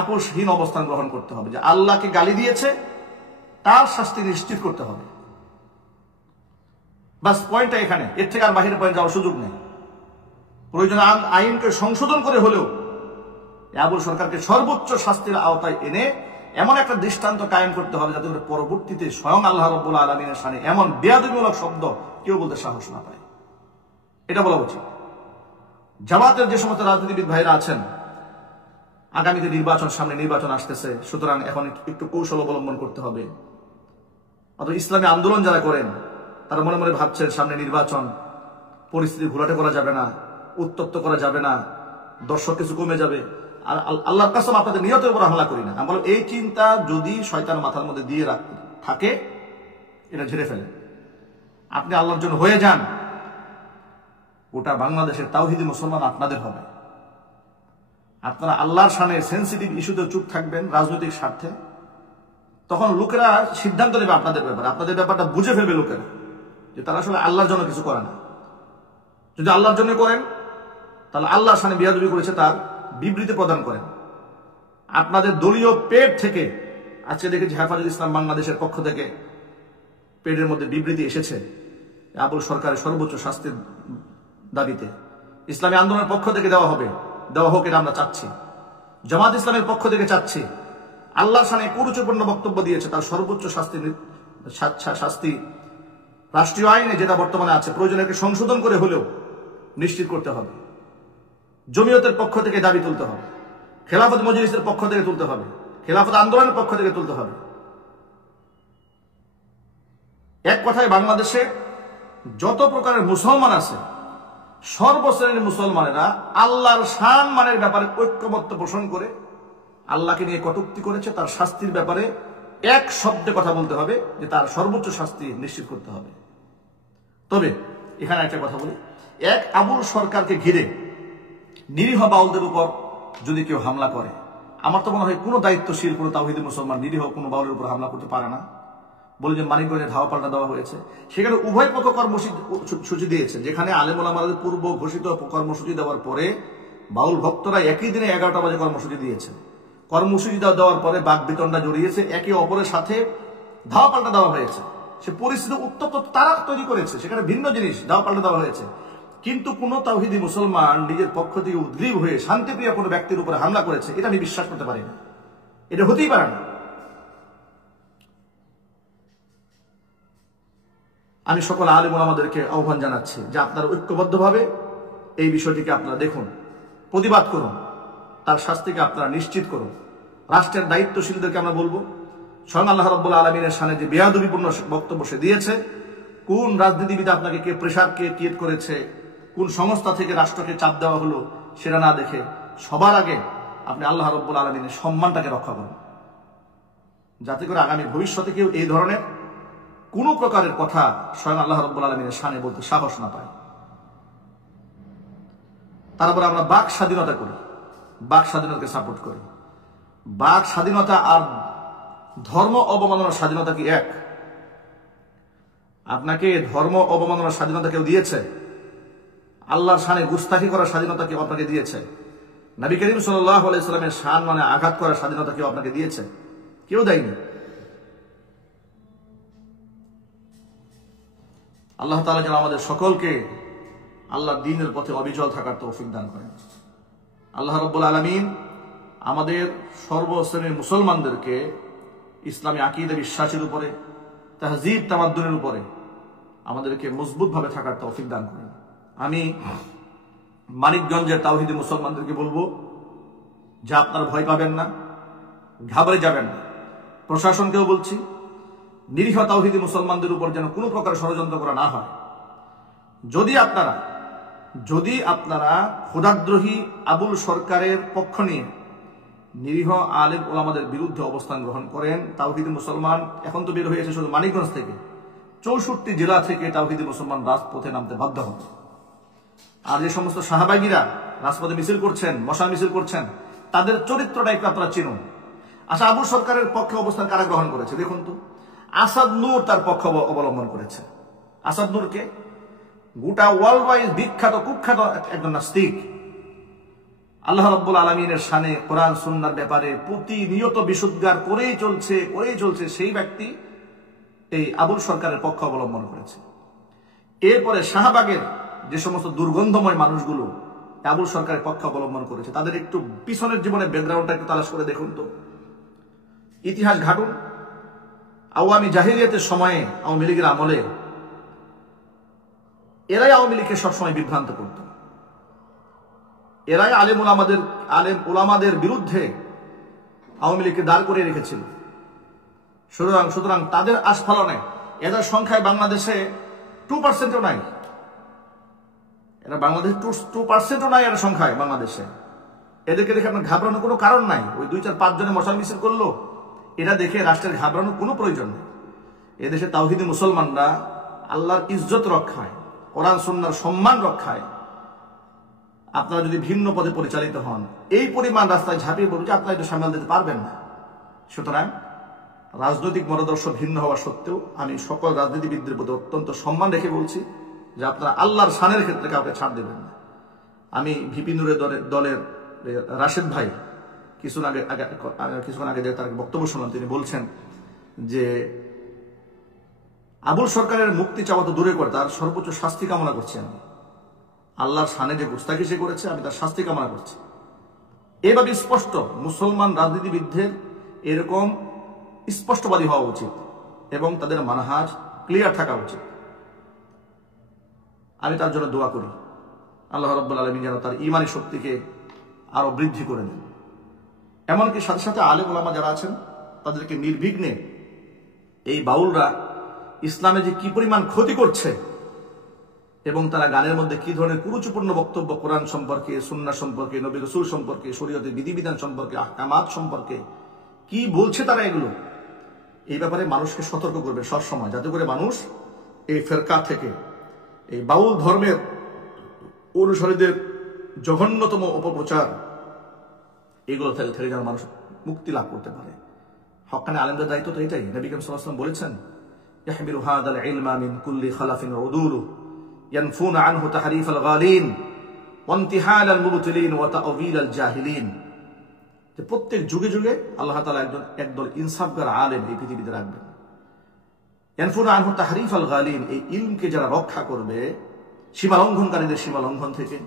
আপোষহীন অবস্থান গ্রহণ করতে হবে। যে আল্লাহকে গালি দিয়েছে তার শাস্তি নিশ্চিত করতে হবে। বাস পয়েন্টটা এখানে, এর থেকে আর বাহিরে পয়েন্ট যাওয়ার সুযোগ নেই। প্রয়োজন আইনকে সংশোধন করে হলেও আবুল সরকারকে সর্বোচ্চ শাস্তির আওতায় এনে এমন একটা দৃষ্টান্ত কায়েম করতে হবে যাতে করে পরবর্তীতে স্বয়ং আল্লাহ রাব্বুল আলামিনের শানে এমন বেয়াদবিমূলক শব্দ কেউ বলতে সাহস না পায়। এটা বলা উচিত। জামাতের যে সমস্ত রাজনীতিবিদ ভাইরা আছেন, আগামীতে নির্বাচন, সামনে নির্বাচন আসতেছে, সুতরাং এখন একটু কৌশল অবলম্বন করতে হবে। অথবা ইসলামী আন্দোলন যারা করেন তারা মনে মনে ভাবছেন সামনে নির্বাচন, পরিস্থিতি ঘোলাটে করা যাবে না, উত্তপ্ত করা যাবে না, দর্শক কিছু কমে যাবে। আর আল্লাহর কসম আপনাদের নিয়তের উপর হামলা করি না, আমি বলব এই চিন্তা যদি শয়তান মাথার মধ্যে দিয়ে থাকে এটা ঝেড়ে ফেলেন। আপনি আল্লাহর জন্য হয়ে যান, ওটা বাংলাদেশের তাওহীদি মুসলমান আপনাদের হবে। আপনারা আল্লাহর সামনে সেন্সিটিভ ইস্যুতে চুপ থাকবেন রাজনৈতিক স্বার্থে, তখন লোকেরা সিদ্ধান্ত নেবে আপনাদের ব্যাপারে, আপনাদের ব্যাপারটা বুঝে ফেলবে লোকেরা যে তারা আসলে আল্লাহর জন্য কিছু করে না। যদি আল্লাহর জন্য করেন তাহলে আল্লাহর সামনে বেয়াদবি করেছে তার বিবৃতি প্রদান করেন। আপনাদের দলীয় পেট থেকে আজকে দেখেছি হেফাজত ইসলাম বাংলাদেশের পক্ষ থেকে পেটের মধ্যে বিবৃতি এসেছে আবুল সরকারের সর্বোচ্চ শাস্তির দাবিতে ইসলামী আন্দোলনের পক্ষ থেকে দেওয়া হোক, এটা আমরা চাচ্ছি। জামাত ইসলামের পক্ষ থেকে চাচ্ছি। আল্লাহর শানে কুরুচিপূর্ণ বক্তব্য দিয়েছে, তার সর্বোচ্চ শাস্তি রাষ্ট্রীয় আইনে যেটা বর্তমানে আছে প্রয়োজনে সংশোধন করে হলেও নিশ্চিত করতে হবে। জমিয়তের পক্ষ থেকে দাবি তুলতে হবে, খেলাফত মজলিসের পক্ষ থেকে তুলতে হবে, খেলাফত আন্দোলনের পক্ষ থেকে তুলতে হবে। এক কথায় বাংলাদেশে যত প্রকারের মুসলমান আছে সর্বশ্রেণীর মুসলমানেরা আল্লাহর শান মানের ব্যাপারে ঐক্যমত্য পোষণ করে আল্লাহকে নিয়ে কটূক্তি করেছে, তার শাস্তির ব্যাপারে এক শব্দে কথা বলতে হবে যে তার সর্বোচ্চ শাস্তি নিশ্চিত করতে হবে। তবে এখানে একটা কথা বলি, এক আবুল সরকারকে ঘিরে নিরীহ বাউলদের উপর যদি কেউ হামলা করে, আমার তো মনে হয় কোনো দায়িত্বশীল কোনো তাওহীদি মুসলমান নিরীহ কোনো বাউলের উপর হামলা করতে পারে না। বলে যে মানিকগঞ্জে ধাওয়া পাল্টা দেওয়া হয়েছে, সেখানে উভয় পক্ষ কর্মসূচি দিয়েছে, যেখানে আলেম ওলামাদের পূর্ব ঘোষিত কর্মসূচি দেওয়ার পরে বাউল ভক্তরা একই দিনে 11টা বাজে কর্মসূচি দিয়েছে। কর্মসূচি দেওয়ার পরে বাক বিতণ্ডা জড়িয়েছে, একে অপরের সাথে ধাওয়া পাল্টা দেওয়া হয়েছে। সে পরিস্থিতি উত্তপ্ত তারা তৈরি করেছে, সেখানে ভিন্ন জিনিস ধাওয়া পাল্টা দেওয়া হয়েছে। কিন্তু কোন তাওহীদি মুসলমান নিজের পক্ষ থেকে উদ্গ্রীব হয়ে শান্তিপ্রিয় কোনো ব্যক্তির উপরে হামলা করেছে, এটা আমি বিশ্বাস করতে পারি না, এটা হতেই পারে না। আমি সকল আলেম ওলামাদেরকে আহ্বান জানাচ্ছি যে আপনারা ঐক্যবদ্ধভাবে এই বিষয়টিকে আপনারা দেখুন, প্রতিবাদ করুন, তার শাস্তিকে আপনারা নিশ্চিত করুন। রাষ্ট্রের দায়িত্বশীলদেরকে আমরা বলবো, স্বয়ং আল্লাহ রাব্বুল আলামিনের শানে যে বেয়াদবিপূর্ণ বক্তব্য সে দিয়েছে, কোন রাজনীতিবিদ আপনাকে কে প্রেসার ক্রিয়েট করেছে, কোন সংস্থা থেকে রাষ্ট্রকে চাপ দেওয়া হলো, সেটা না দেখে সবার আগে আপনি আল্লাহ রাব্বুল আলামিনের সম্মানটাকে রক্ষা করুন, যাতে করে আগামী ভবিষ্যতে কেউ এই ধরনের কোন প্রকারের কথা স্বয়ং আল্লাহ রাব্বুল আলামিনের শানে বলতে সাহস না পায়। তারপর আমরা বাক স্বাধীনতা করি, বাক স্বাধীনতাকে সাপোর্ট করি। বাক স্বাধীনতা আর ধর্ম অবমাননার স্বাধীনতা কি এক? আপনাকে ধর্ম অবমাননার স্বাধীনতা কেউ দিয়েছে? আল্লাহর শানে গুস্তাখি করার স্বাধীনতা কেউ আপনাকে দিয়েছে? নবী করিম সাল্লাল্লাহু আলাইহি সাল্লামের শান মানে আঘাত করার স্বাধীনতা কেউ আপনাকে দিয়েছে? কেউ দেয়নি। আল্লাহ তাআলা যেন আমাদের সকলকে আল্লাহর দ্বীনের পথে অবিচল থাকার তৌফিক দান করেন। আল্লাহ রাব্বুল আলামিন আমাদের সর্বশ্রেণীর মুসলমানদেরকে ইসলামী আকীদা বিশ্বাসের উপরে, তাহজিব তামাদ্দুনের উপরে আমাদেরকে মজবুতভাবে থাকার তৌফিক দান করেন। আমি মানিকগঞ্জের তাওহীদি মুসলমানদেরকে বলবো যে আপনারা ভয় পাবেন না, ঘাবড়ে যাবেন না। প্রশাসনকেও বলছি, নিরীহ তাওহীদি মুসলমানদের উপর যেন কোনো প্রকার ষড়যন্ত্র করা না হয়। যদি আপনারা খোদাদ্রোহী আবুল সরকারের পক্ষ নিয়ে নিরীহ আলেম ওলামাদের বিরুদ্ধে অবস্থান গ্রহণ করেন, তাওহীদি মুসলমান এখন তো বের হয়েছে শুধু মানিকগঞ্জ থেকে, 64 জেলা থেকে তাওহীদি মুসলমান রাজপথে নামতে বাধ্য হবে। আর যে সমস্ত সাহাবাগীরা রাজপথে মিছিল করছেন, মশাল মিছিল করছেন, তাদের চরিত্রটা একটু আপনারা চিনুন। আচ্ছা, আবুল সরকারের পক্ষে অবস্থান কারা গ্রহণ করেছে দেখুন তো? আসাদ নূর তার পক্ষ অবলম্বন করেছে। আসাদ নূরকে গোটা ওয়ার্ল্ড ওয়াইড বিখ্যাত কুখ্যাত একজন নাস্তিক, আল্লাহ রাব্বুল আলামিনের শানে কোরআন সুন্নাহর ব্যাপারে প্রতিনিয়ত বিশুদ্ধার করেই চলছে সেই ব্যক্তি এই আবুল সরকারের পক্ষ অবলম্বন করেছে। এরপরে শাহবাগের যে সমস্ত দুর্গন্ধময় মানুষগুলো আবুল সরকারের পক্ষ অবলম্বন করেছে, তাদের একটু পিছনের জীবনের ব্যাকগ্রাউন্ডটা একটু তালাশ করে দেখুন তো, ইতিহাস ঘাটুন। আওয়ামী জাহিলিয়াতের সময়ে, আওয়ামী লীগের আমলে এরাই আওয়ামী লীগকে সবসময় বিভ্রান্ত করত, এরাই আলেম ওলামাদের বিরুদ্ধে আওয়ামী লীগকে দাঁড় করিয়ে রেখেছিল। সুতরাং তাদের আস্ফালনে এদের সংখ্যায় বাংলাদেশে 2%ও নাই, এরা বাংলাদেশে 2%ও নাই এর সংখ্যায় বাংলাদেশে। এদেরকে দেখে আপনার ঘাবড়ানোর কোনো কারণ নাই। ওই 2-4-5 জনে মশাল মিছিল করলো, এটা দেখে রাষ্ট্রের ঘাবড়ানোর কোনো প্রয়োজন নেই। এদেশে তাওহীদি মুসলমানরা আল্লাহর ইজ্জত রক্ষায়, কোরআন সুন্নাহর সম্মান রক্ষায় আপনারা যদি ভিন্ন পথে পরিচালিত হন, এই পরিমাণ রাস্তায় ঝাঁপিয়ে পড়বে যে আপনারা এটা সামাল দিতে পারবেন না। সুতরাং রাজনৈতিক মতাদর্শ ভিন্ন হওয়া সত্ত্বেও আমি সকল রাজনীতিবিদদের প্রতি অত্যন্ত সম্মান রেখে বলছি যে আপনারা আল্লাহর শানের ক্ষেত্রে কাউকে ছাড় দেবেন না। আমি ভিপি নূরের দলের রাশেদ ভাই কিছুক্ষণ আগে তার বক্তব্য শুনলাম, তিনি বলছেন যে আবুল সরকারের মুক্তি চাওয়া তো দূরে করে, তার সর্বোচ্চ শাস্তি কামনা করছি আমি। আল্লাহর সানে যে গুস্তাখি সে করেছে, আমি তার শাস্তি কামনা করছি। এভাবে স্পষ্ট মুসলমান রাজনীতিবিদদের এরকম স্পষ্টবাদী হওয়া উচিত এবং তাদের মানহাজ ক্লিয়ার থাকা উচিত। আমি তার জন্য দোয়া করি, আল্লাহ রাব্বুল আলামিন যেন তার ঈমানী শক্তিকে আরো বৃদ্ধি করে দেন। এমনকি সাথে সাথে আলেম ওলামা যারা আছেন তাদেরকে নির্বিঘ্নে এই বাউলরা ইসলামে যে কি পরিমাণ ক্ষতি করছে এবং তারা গানের মধ্যে কি ধরনের কুরুচিপূর্ণ বক্তব্য কোরআন সম্পর্কে, সুন্নাহ সম্পর্কে, নবী রাসূল সম্পর্কে, শরীয়তের বিধিবিধান সম্পর্কে, আহকামাত সম্পর্কে কি বলছে তারা, এগুলো এই ব্যাপারে মানুষকে সতর্ক করবে সবসময়, যাতে করে মানুষ এই ফেরকা থেকে, এই বাউল ধর্মের অনুসারীদের জঘন্যতম অপপ্রচার, এগুলো থেকে যেন মানুষ মুক্তি লাভ করতে পারে। হক্কানি আলেমদের দায়িত্ব তো এটাই। নবী করিম সাল্লাল্লাহু আলাইহি ওয়াসাল্লাম বলেছেন, ইয়াহমিলু হাদাল ইলমা মিন কুল্লি খালাফিন উদুলু ইয়ানফুনা আনহু তাহরিফাল গালিন ওয়া ইনতিহালাল মুবতিলিন ওয়া তা'ওয়িলাল জাহিলিন। যে প্রত্যেক যুগে যুগে আল্লাহ তাআলা একদল ইনসাফগার আলেম এই পৃথিবীতে রাখবেন। ইয়ানফুনা আনহু তাহরিফাল গালিন, এই ইলমকে যারা রক্ষা করবে সীমা লঙ্ঘনকারীদের সীমা লঙ্ঘন থেকে,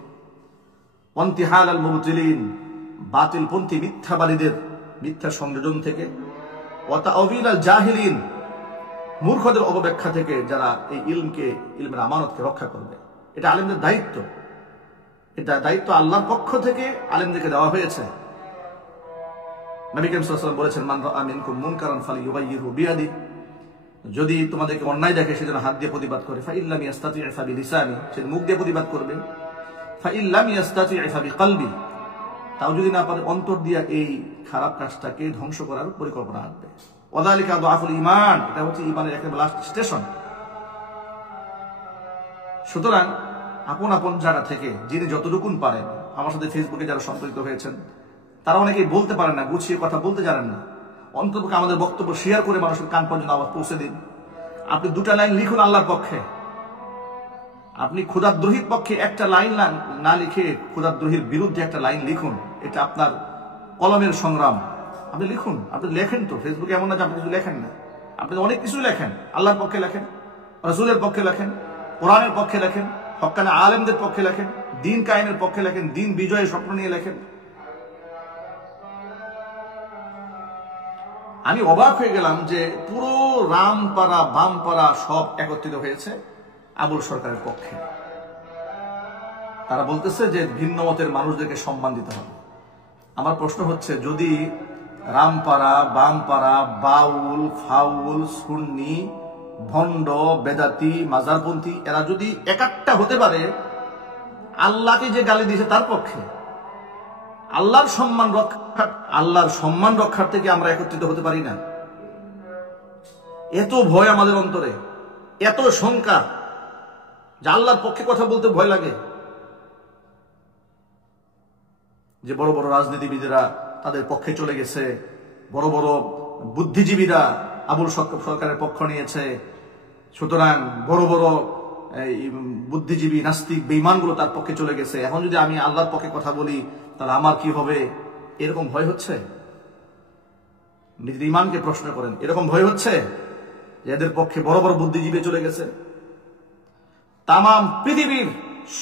ওয়া ইনতিহালাল মুবতিলিন, বাতিলপন্থী মিথ্যাবাদীদের মিথ্যা সংযোজন থেকে, ওয়া তা'ওয়িলাল জাহিলিন, মূর্খদের অপব্যাখ্যা থেকে, যারা এই ইলমের আমানতকে রক্ষা করবে। এটা আলেমদের দায়িত্ব। এটা দায়িত্ব আল্লাহর পক্ষ থেকে আলেমদেরকে দেওয়া হয়েছে। নবী করিম সাল্লাল্লাহু আলাইহি ওয়াসাল্লাম বলেছেন, মান রাআ মিনকুম মুনকারান ফালিয়ুগাইয়িরহু বিয়াদিহি, যদি তোমাদেরকে অন্যায় দেখে সেজন্য হাত দিয়ে প্রতিবাদ করে, ফাইল্লাম ইয়াস্তাতি' ফাবিলিসানি, সে মুখ দিয়ে প্রতিবাদ করবে, ফাইল্লাম ইয়াস্তাতি' ফাবিকলবি, তাও যদি না পারে অন্তর দিয়ে এই খারাপ কাজটাকে ধ্বংস করার পরিকল্পনা আনবে। ওয়াযালিকা দুআফুল ঈমান, এটা হচ্ছে ঈমানের একেবারে লাস্ট স্টেশন। সুতরাং আপন আপন জায়গা থেকে যিনি যতটুকুন পারেন, আমার সাথে ফেসবুকে যারা সম্পৃক্ত হয়েছেন তারা অনেকেই বলতে পারেন না, গুছিয়ে কথা বলতে জানেন না, অন্ততপক্ষে আমাদের বক্তব্য শেয়ার করে মানুষের কান পর্যন্ত আওয়াজ পৌঁছে দিন। আপনি দুটা লাইন লিখুন আল্লাহর পক্ষে। আপনি ক্ষুধাদ্রোহীর পক্ষে একটা লাইন না লিখে ক্ষুধাদ্রোহীর বিরুদ্ধে একটা লাইন লিখুন। এটা আপনার কলমের সংগ্রাম। আপনি লিখুন, আপনি লেখেন তো ফেসবুকে, এমন না যে আপনি কিছু লেখেন না, আপনি অনেক কিছু লেখেন। আল্লাহর পক্ষে লেখেন, রাসূলের পক্ষে লেখেন, কোরআনের পক্ষে লেখেন, হক্কানি আলেমদের পক্ষে লেখেন, দ্বীন কায়েমের পক্ষে লেখেন, দ্বীন বিজয়ের স্বপ্ন নিয়ে লেখেন। আমি অবাক হয়ে গেলাম যে পুরো রামপাড়া বামপাড়া সব একত্রিত হয়েছে আবুল সরকারের পক্ষে। তারা বলতেছে যে ভিন্ন মতের মানুষদেরকে সম্মান দিতে হবে। আমার প্রশ্ন হচ্ছে, যদি রামপাড়া বামপাড়া বাউল ফাউল সুন্নি ভণ্ড বেদাতি মাজারপন্থী এরা যদি একাট্টা হতে পারে আল্লাহকে যে গালি দিয়েছে তার পক্ষে, আল্লাহর সম্মান রক্ষার থেকে আমরা একত্রিত হতে পারি না? এত ভয় আমাদের অন্তরে, এত শঙ্কা যে আল্লাহর পক্ষে কথা বলতে ভয় লাগে, যে বড় বড় রাজনীতিবিদেরা তাদের পক্ষে চলে গেছে, বড় বড় বুদ্ধিজীবীরা আবুল সরকারের পক্ষ নিয়েছে। সুতরাং বড় বড় বুদ্ধিজীবী নাস্তিক বেঈমানগুলো তার পক্ষে চলে গেছে। এখন যদি আমি আল্লাহর পক্ষে কথা বলি তাহলে আমার কি হবে? এরকম ভয় হচ্ছে? নিজের ঈমানকে প্রশ্ন করেন। এরকম ভয় হচ্ছে যে এদের পক্ষে বড় বড় বুদ্ধিজীবী চলে গেছে? তামাম পৃথিবীর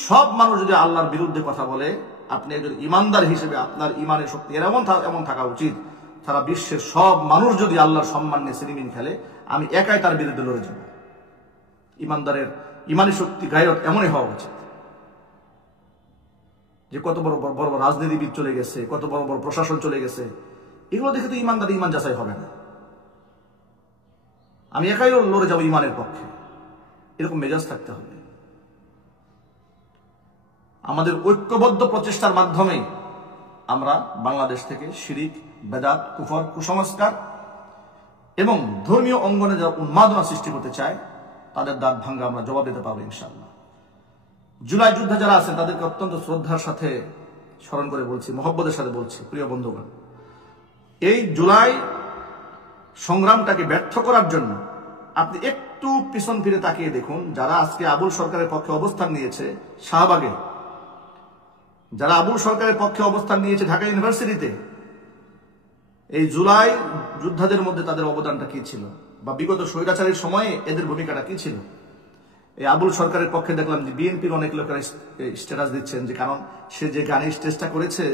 সব মানুষ যদি আল্লাহর বিরুদ্ধে কথা বলে, আপনি একজন ইমানদার হিসেবে আপনার ইমানের শক্তি এমন থাকা উচিত, সারা বিশ্বের সব মানুষ যদি আল্লাহর সম্মান নিয়ে সিনেমিন খেলে, আমি একাই তার বিরুদ্ধে লড়ে যাব। ইমানদারের ইমানি শক্তি গায়রত এমনই হওয়া উচিত। যে কত বড় বড় রাজনীতিবিদ চলে গেছে, কত বড় বড় প্রশাসন চলে গেছে, এগুলো দেখে তো ইমানদার ইমান যাচাই হবে না। আমি একাই লড়ে যাব ইমানের পক্ষে, এরকম মেজাজ থাকতে হবে। আমাদের ঐক্যবদ্ধ প্রচেষ্টার মাধ্যমে আমরা বাংলাদেশ থেকে শিরিক, বেদাত, কুফর, কুসংস্কার এবং ধর্মীয় অঙ্গনে যারা উন্মাদনা সৃষ্টি করতে চায় তাদের দাঁত ভাঙ্গা আমরা জবাব দিতে পারবো ইনশাআল্লাহ। জুলাই যোদ্ধা যারা আছেন তাদেরকে অত্যন্ত শ্রদ্ধার সাথে স্মরণ করে বলছি, মহব্বতের সাথে বলছি, প্রিয় বন্ধুগণ, এই জুলাই সংগ্রামটাকে ব্যর্থ করার জন্য আপনি একটু পিছন ফিরে তাকিয়ে দেখুন। যারা আজকে আবুল সরকারের পক্ষে অবস্থান নিয়েছে শাহবাগে, যারা আবুল সরকারের পক্ষে অবস্থান নিয়েছে ঢাকা ইউনিভার্সিটিতে, এই জুলাই যোদ্ধাদের মধ্যে তাদের অবদানটা কি ছিল? বা বিগত স্বৈরাচারের সময়ে এদের ভূমিকাটা কি ছিল। এই আবুল সরকারের পক্ষে দেখলাম যে বিএনপির অনেক লোকেরা স্ট্যাটাস দিচ্ছেন, যে কারণ সে যে গানের স্টেজটা করেছে,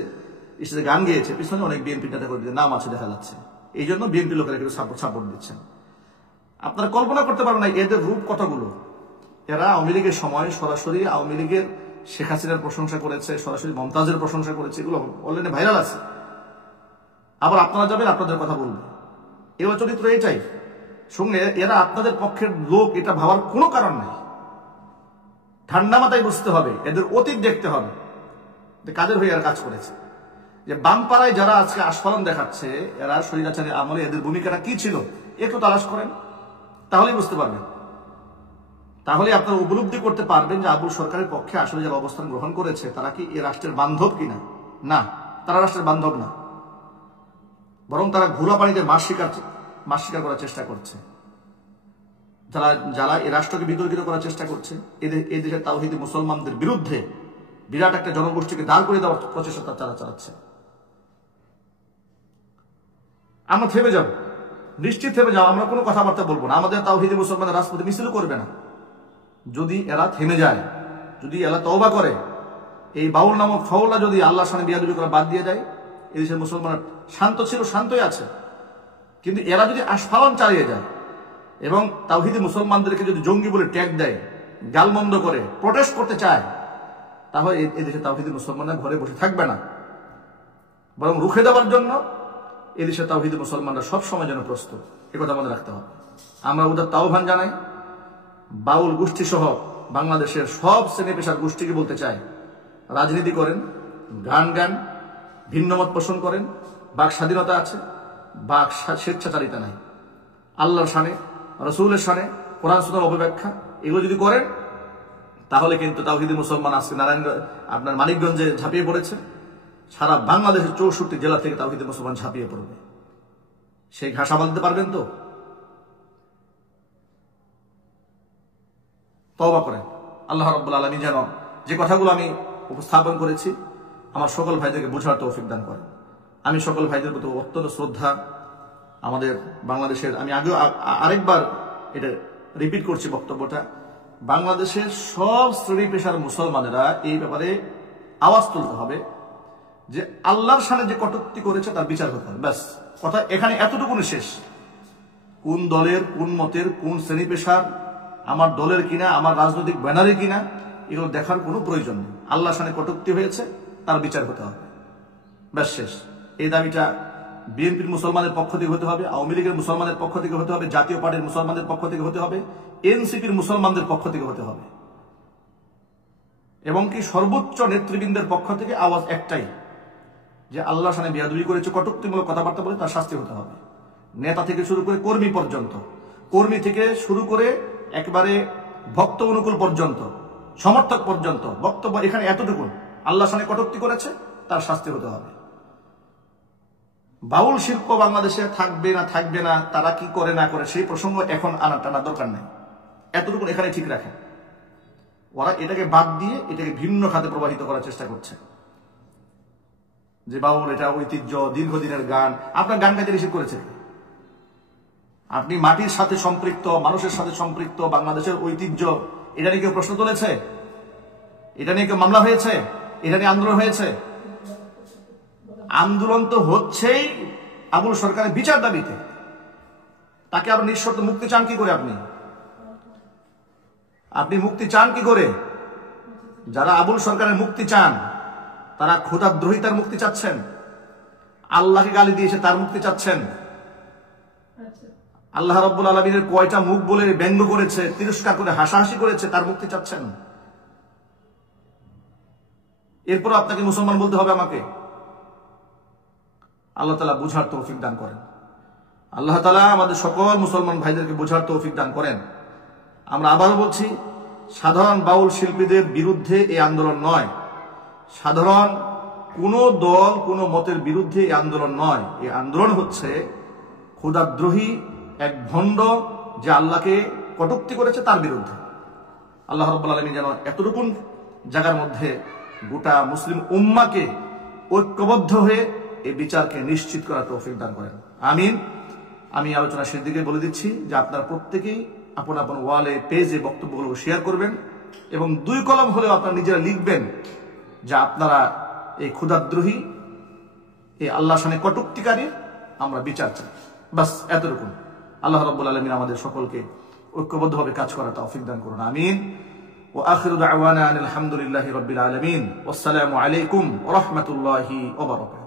স্টেজে গান গেয়েছে, পিছনে অনেক বিএনপি নেতা কর্মীদের নাম আছে দেখা যাচ্ছে, এই জন্য বিএনপি লোকেরা একটু সাপোর্ট দিচ্ছেন। আপনারা কল্পনা করতে পারবেন না এদের রূপ কতগুলো। এরা আওয়ামী লীগের সময় সরাসরি আওয়ামী লীগের শেখ হাসিনার প্রশংসা করেছে, সরাসরি মমতাজের প্রশংসা করেছে, এগুলো অনলাইনে ভাইরাল আছে। আবার আপনারা যাবেন, আপনাদের কথা বলবেন, এবার চরিত্র এটাই সঙ্গে এরা আপনাদের পক্ষের লোক, এটা ভাবার কোনো কারণ নেই। ঠান্ডা মাথায় বুঝতে হবে, এদের অতীত দেখতে হবে যে কাদের হয়ে এরা কাজ করেছে। যে বামপাড়ায় যারা আজকে আস্ফালন দেখাচ্ছে, এরা স্বৈরাচারী আমলে এদের ভূমিকাটা কি ছিল একটু তালাশ করেন, তাহলেই বুঝতে পারবেন। তাহলে আপনারা উপলব্ধি করতে পারবেন যে আবুল সরকারের পক্ষে আসলে যারা অবস্থান গ্রহণ করেছে তারা কি এ রাষ্ট্রের বান্ধব কিনা। না, তারা রাষ্ট্রের বান্ধব না, বরং তারা ঘোলা পানিতে মাছ শিকার করার চেষ্টা করছে। যারা এই রাষ্ট্রকে বিতর্কিত করার চেষ্টা করছে, এই দেশের তাওহীদি মুসলমানদের বিরুদ্ধে বিরাট একটা জনগোষ্ঠীকে দাঁড় করে দেওয়ার প্রচেষ্টা তারা চালাচ্ছে। আমরা থেমে যাব, নিশ্চিত থেমে যাও, আমরা কোনো কথাবার্তা বলবো না। আমাদের তাওহীদি মুসলমানদের রাজপথে মিছিল করবে না। যদি এরা থেমে যায়, যদি এরা তওবা করে, এই বাউল নামক ফাউলরা যদি আল্লাহর সামনে বিয়াদবি করা বাদ দিয়ে দেয়, এদেশের মুসলমান শান্ত ছিল, শান্তই আছে। কিন্তু এরা যদি আস্ফালন চালিয়ে যায় এবং তাওহীদি মুসলমানদেরকে যদি জঙ্গি বলে ট্যাগ দেয়, গালমন্দ করে, প্রটেস্ট করতে চায়, তাহলে এদেশে তাওহীদি মুসলমানরা ঘরে বসে থাকবে না, বরং রুখে দেওয়ার জন্য এদেশে তাওহীদি মুসলমানরা সবসময় যেন প্রস্তুত, একথা মনে রাখতে হবে। আমরা ওদের আহ্বান জানাই, বাউল গোষ্ঠী সহ বাংলাদেশের সব শ্রেণী পেশার গোষ্ঠীকে বলতে চাই, রাজনীতি করেন, গান, ভিন্নমত পোষণ করেন, বাক স্বাধীনতা আছে, বাক স্বেচ্ছাচারিতা নাই। আল্লাহর শানে, রসুলের শানে, কোরআন সুন্নাহর অপব্যাখ্যা এগুলো যদি করেন, তাহলে কিন্তু তাওহীদি মুসলমান আজকে আপনার মানিকগঞ্জে ঝাঁপিয়ে পড়েছে, সারা বাংলাদেশের 64 জেলা থেকে তাওহীদি মুসলমান ঝাঁপিয়ে পড়বে। সেই ঘাসা বাঁধতে পারবেন তো? তওবা করেন। আল্লাহ রাব্বুল আলামিন যেন যে কথাগুলো আমি উপস্থাপন করেছি আমার সকল ভাইদেরকে বোঝার তৌফিক দান করেন। আমি সকল ভাইদের প্রতি অত্যন্ত শ্রদ্ধা। আমাদের বাংলাদেশের, আমি আগেও আরেকবার এটা রিপিট করছি বক্তব্যটা, বাংলাদেশের সব শ্রেণী পেশার মুসলমানেরা এই ব্যাপারে আওয়াজ তুলতে হবে যে আল্লাহর সামনে যে কটূক্তি করেছে তার বিচার করতে হবে। ব্যাস, কথা এখানে এতটুকুনি শেষ। কোন দলের, কোন মতের, কোন শ্রেণী পেশার, আমার দলের কিনা, আমার রাজনৈতিক ব্যানারে কিনা, এগুলো দেখার কোনো প্রয়োজন নেই। আল্লাহর সামনে কটূক্তি হয়েছে, তার বিচার হতে হবে, ব্যাস শেষ। এই দাবিটা বিএনপির মুসলমানের পক্ষ থেকে হতে হবে, আওয়ামী লীগের মুসলমানের পক্ষ থেকে হতে হবে, জাতীয় পার্টির মুসলমানদের পক্ষ থেকে হতে হবে, এনসিপির মুসলমানদের পক্ষ থেকে হতে হবে, এবং কি সর্বোচ্চ নেতৃবৃন্দের পক্ষ থেকে আওয়াজ একটাই, যে আল্লাহর সামনে বেয়াদবি করেছে, কটূক্তিমূলক কথাবার্তা বলে তার শাস্তি হতে হবে। নেতা থেকে শুরু করে কর্মী পর্যন্ত, কর্মী থেকে শুরু করে একেবারে ভক্ত অনুকূল পর্যন্ত, সমর্থক পর্যন্ত বক্তব্য এখানে এতটুকু, আল্লাহর সামনে কটূক্তি করেছে তার শাস্তি হতে হবে। বাউল শিল্প বাংলাদেশে থাকবে না, তারা কি করে না করে সেই প্রসঙ্গ এখন টানা দরকার নেই, এতটুকু এখানে ঠিক রাখেন। ওরা এটাকে বাদ দিয়ে এটাকে ভিন্ন খাতে প্রবাহিত করার চেষ্টা করছে, যে বাউল এটা ঐতিহ্য, দীর্ঘদিনের গান। আপনার গান গাইতে নিষেধ করেছে? আপনি মাটির সাথে সম্পৃক্ত, মানুষের সাথে সম্পৃক্ত, বাংলাদেশের ঐতিহ্য, এটা নিয়ে কেউ প্রশ্ন তুলেছে? এটা নিয়ে কেউ মামলা হয়েছে? এটা নিয়ে আন্দোলন হয়েছে? আন্দোলন তো হচ্ছেই আবুল সরকারের বিচার দাবিতে। তাকে আবার নিঃশর্ত মুক্তি চান কি করে? আপনি মুক্তি চান কি করে? যারা আবুল সরকারের মুক্তি চান তারা খোদাদ্রোহিতার মুক্তি চাচ্ছেন, আল্লাহকে গালি দিয়েছে তার মুক্তি চাচ্ছেন, আল্লাহ রাব্বুল আলামিনের কয়টা মুখ বলে ব্যঙ্গ করেছে, তিরস্কার করে হাসাহাসি করেছে, তার মুক্তি চাচ্ছেন। এরপর আপনাকে মুসলমান বলতে হবে আমাকে? আল্লাহ তাআলা বুঝার তৌফিক দান করেন। আল্লাহ তাআলা আমাদের সকল মুসলমান ভাইদেরকে বুঝার তৌফিক দান করেন। আমরা আবারও বলছি, সাধারণ বাউল শিল্পীদের বিরুদ্ধে এই আন্দোলন নয়, সাধারণ কোনো দল, কোনো মতের বিরুদ্ধে এই আন্দোলন নয়। এই আন্দোলন হচ্ছে খোদাদ্রোহী এক ভণ্ড, যে আল্লাহকে কটূক্তি করেছে, তার বিরুদ্ধে। আল্লাহ রাব্বুল আলামিন যেন এতটুকু জায়গার মধ্যে গোটা মুসলিম উম্মাকে ঐক্যবদ্ধ হয়ে এই বিচারকে নিশ্চিত করার তৌফিক দান করেন। আমিন। আমি আলোচনা শেষ দিকে বলে দিচ্ছি যে আপনারা প্রত্যেকেই আপন আপন ওয়ালে পেজে বক্তব্যগুলো শেয়ার করবেন এবং 2 কলম হলেও আপনারা নিজেরা লিখবেন যে আপনারা এই ক্ষুধাদ্রোহী, এই আল্লাহর সামনে কটূক্তিকারী আমরা বিচার চাই। বাস এতটুকু। আল্লাহ রাব্বুল আলামিন আমাদের সকলকে ঐক্যবদ্ধভাবে কাজ করার তৌফিক দান করুন, আমিন। ওয়া আখিরু দাওয়ানা আলহামদুলিল্লাহি রাব্বিল আলামিন। ওয়াসসালামু আলাইকুম ওয়া রাহমাতুল্লাহি ওয়া বারাকাতুহু।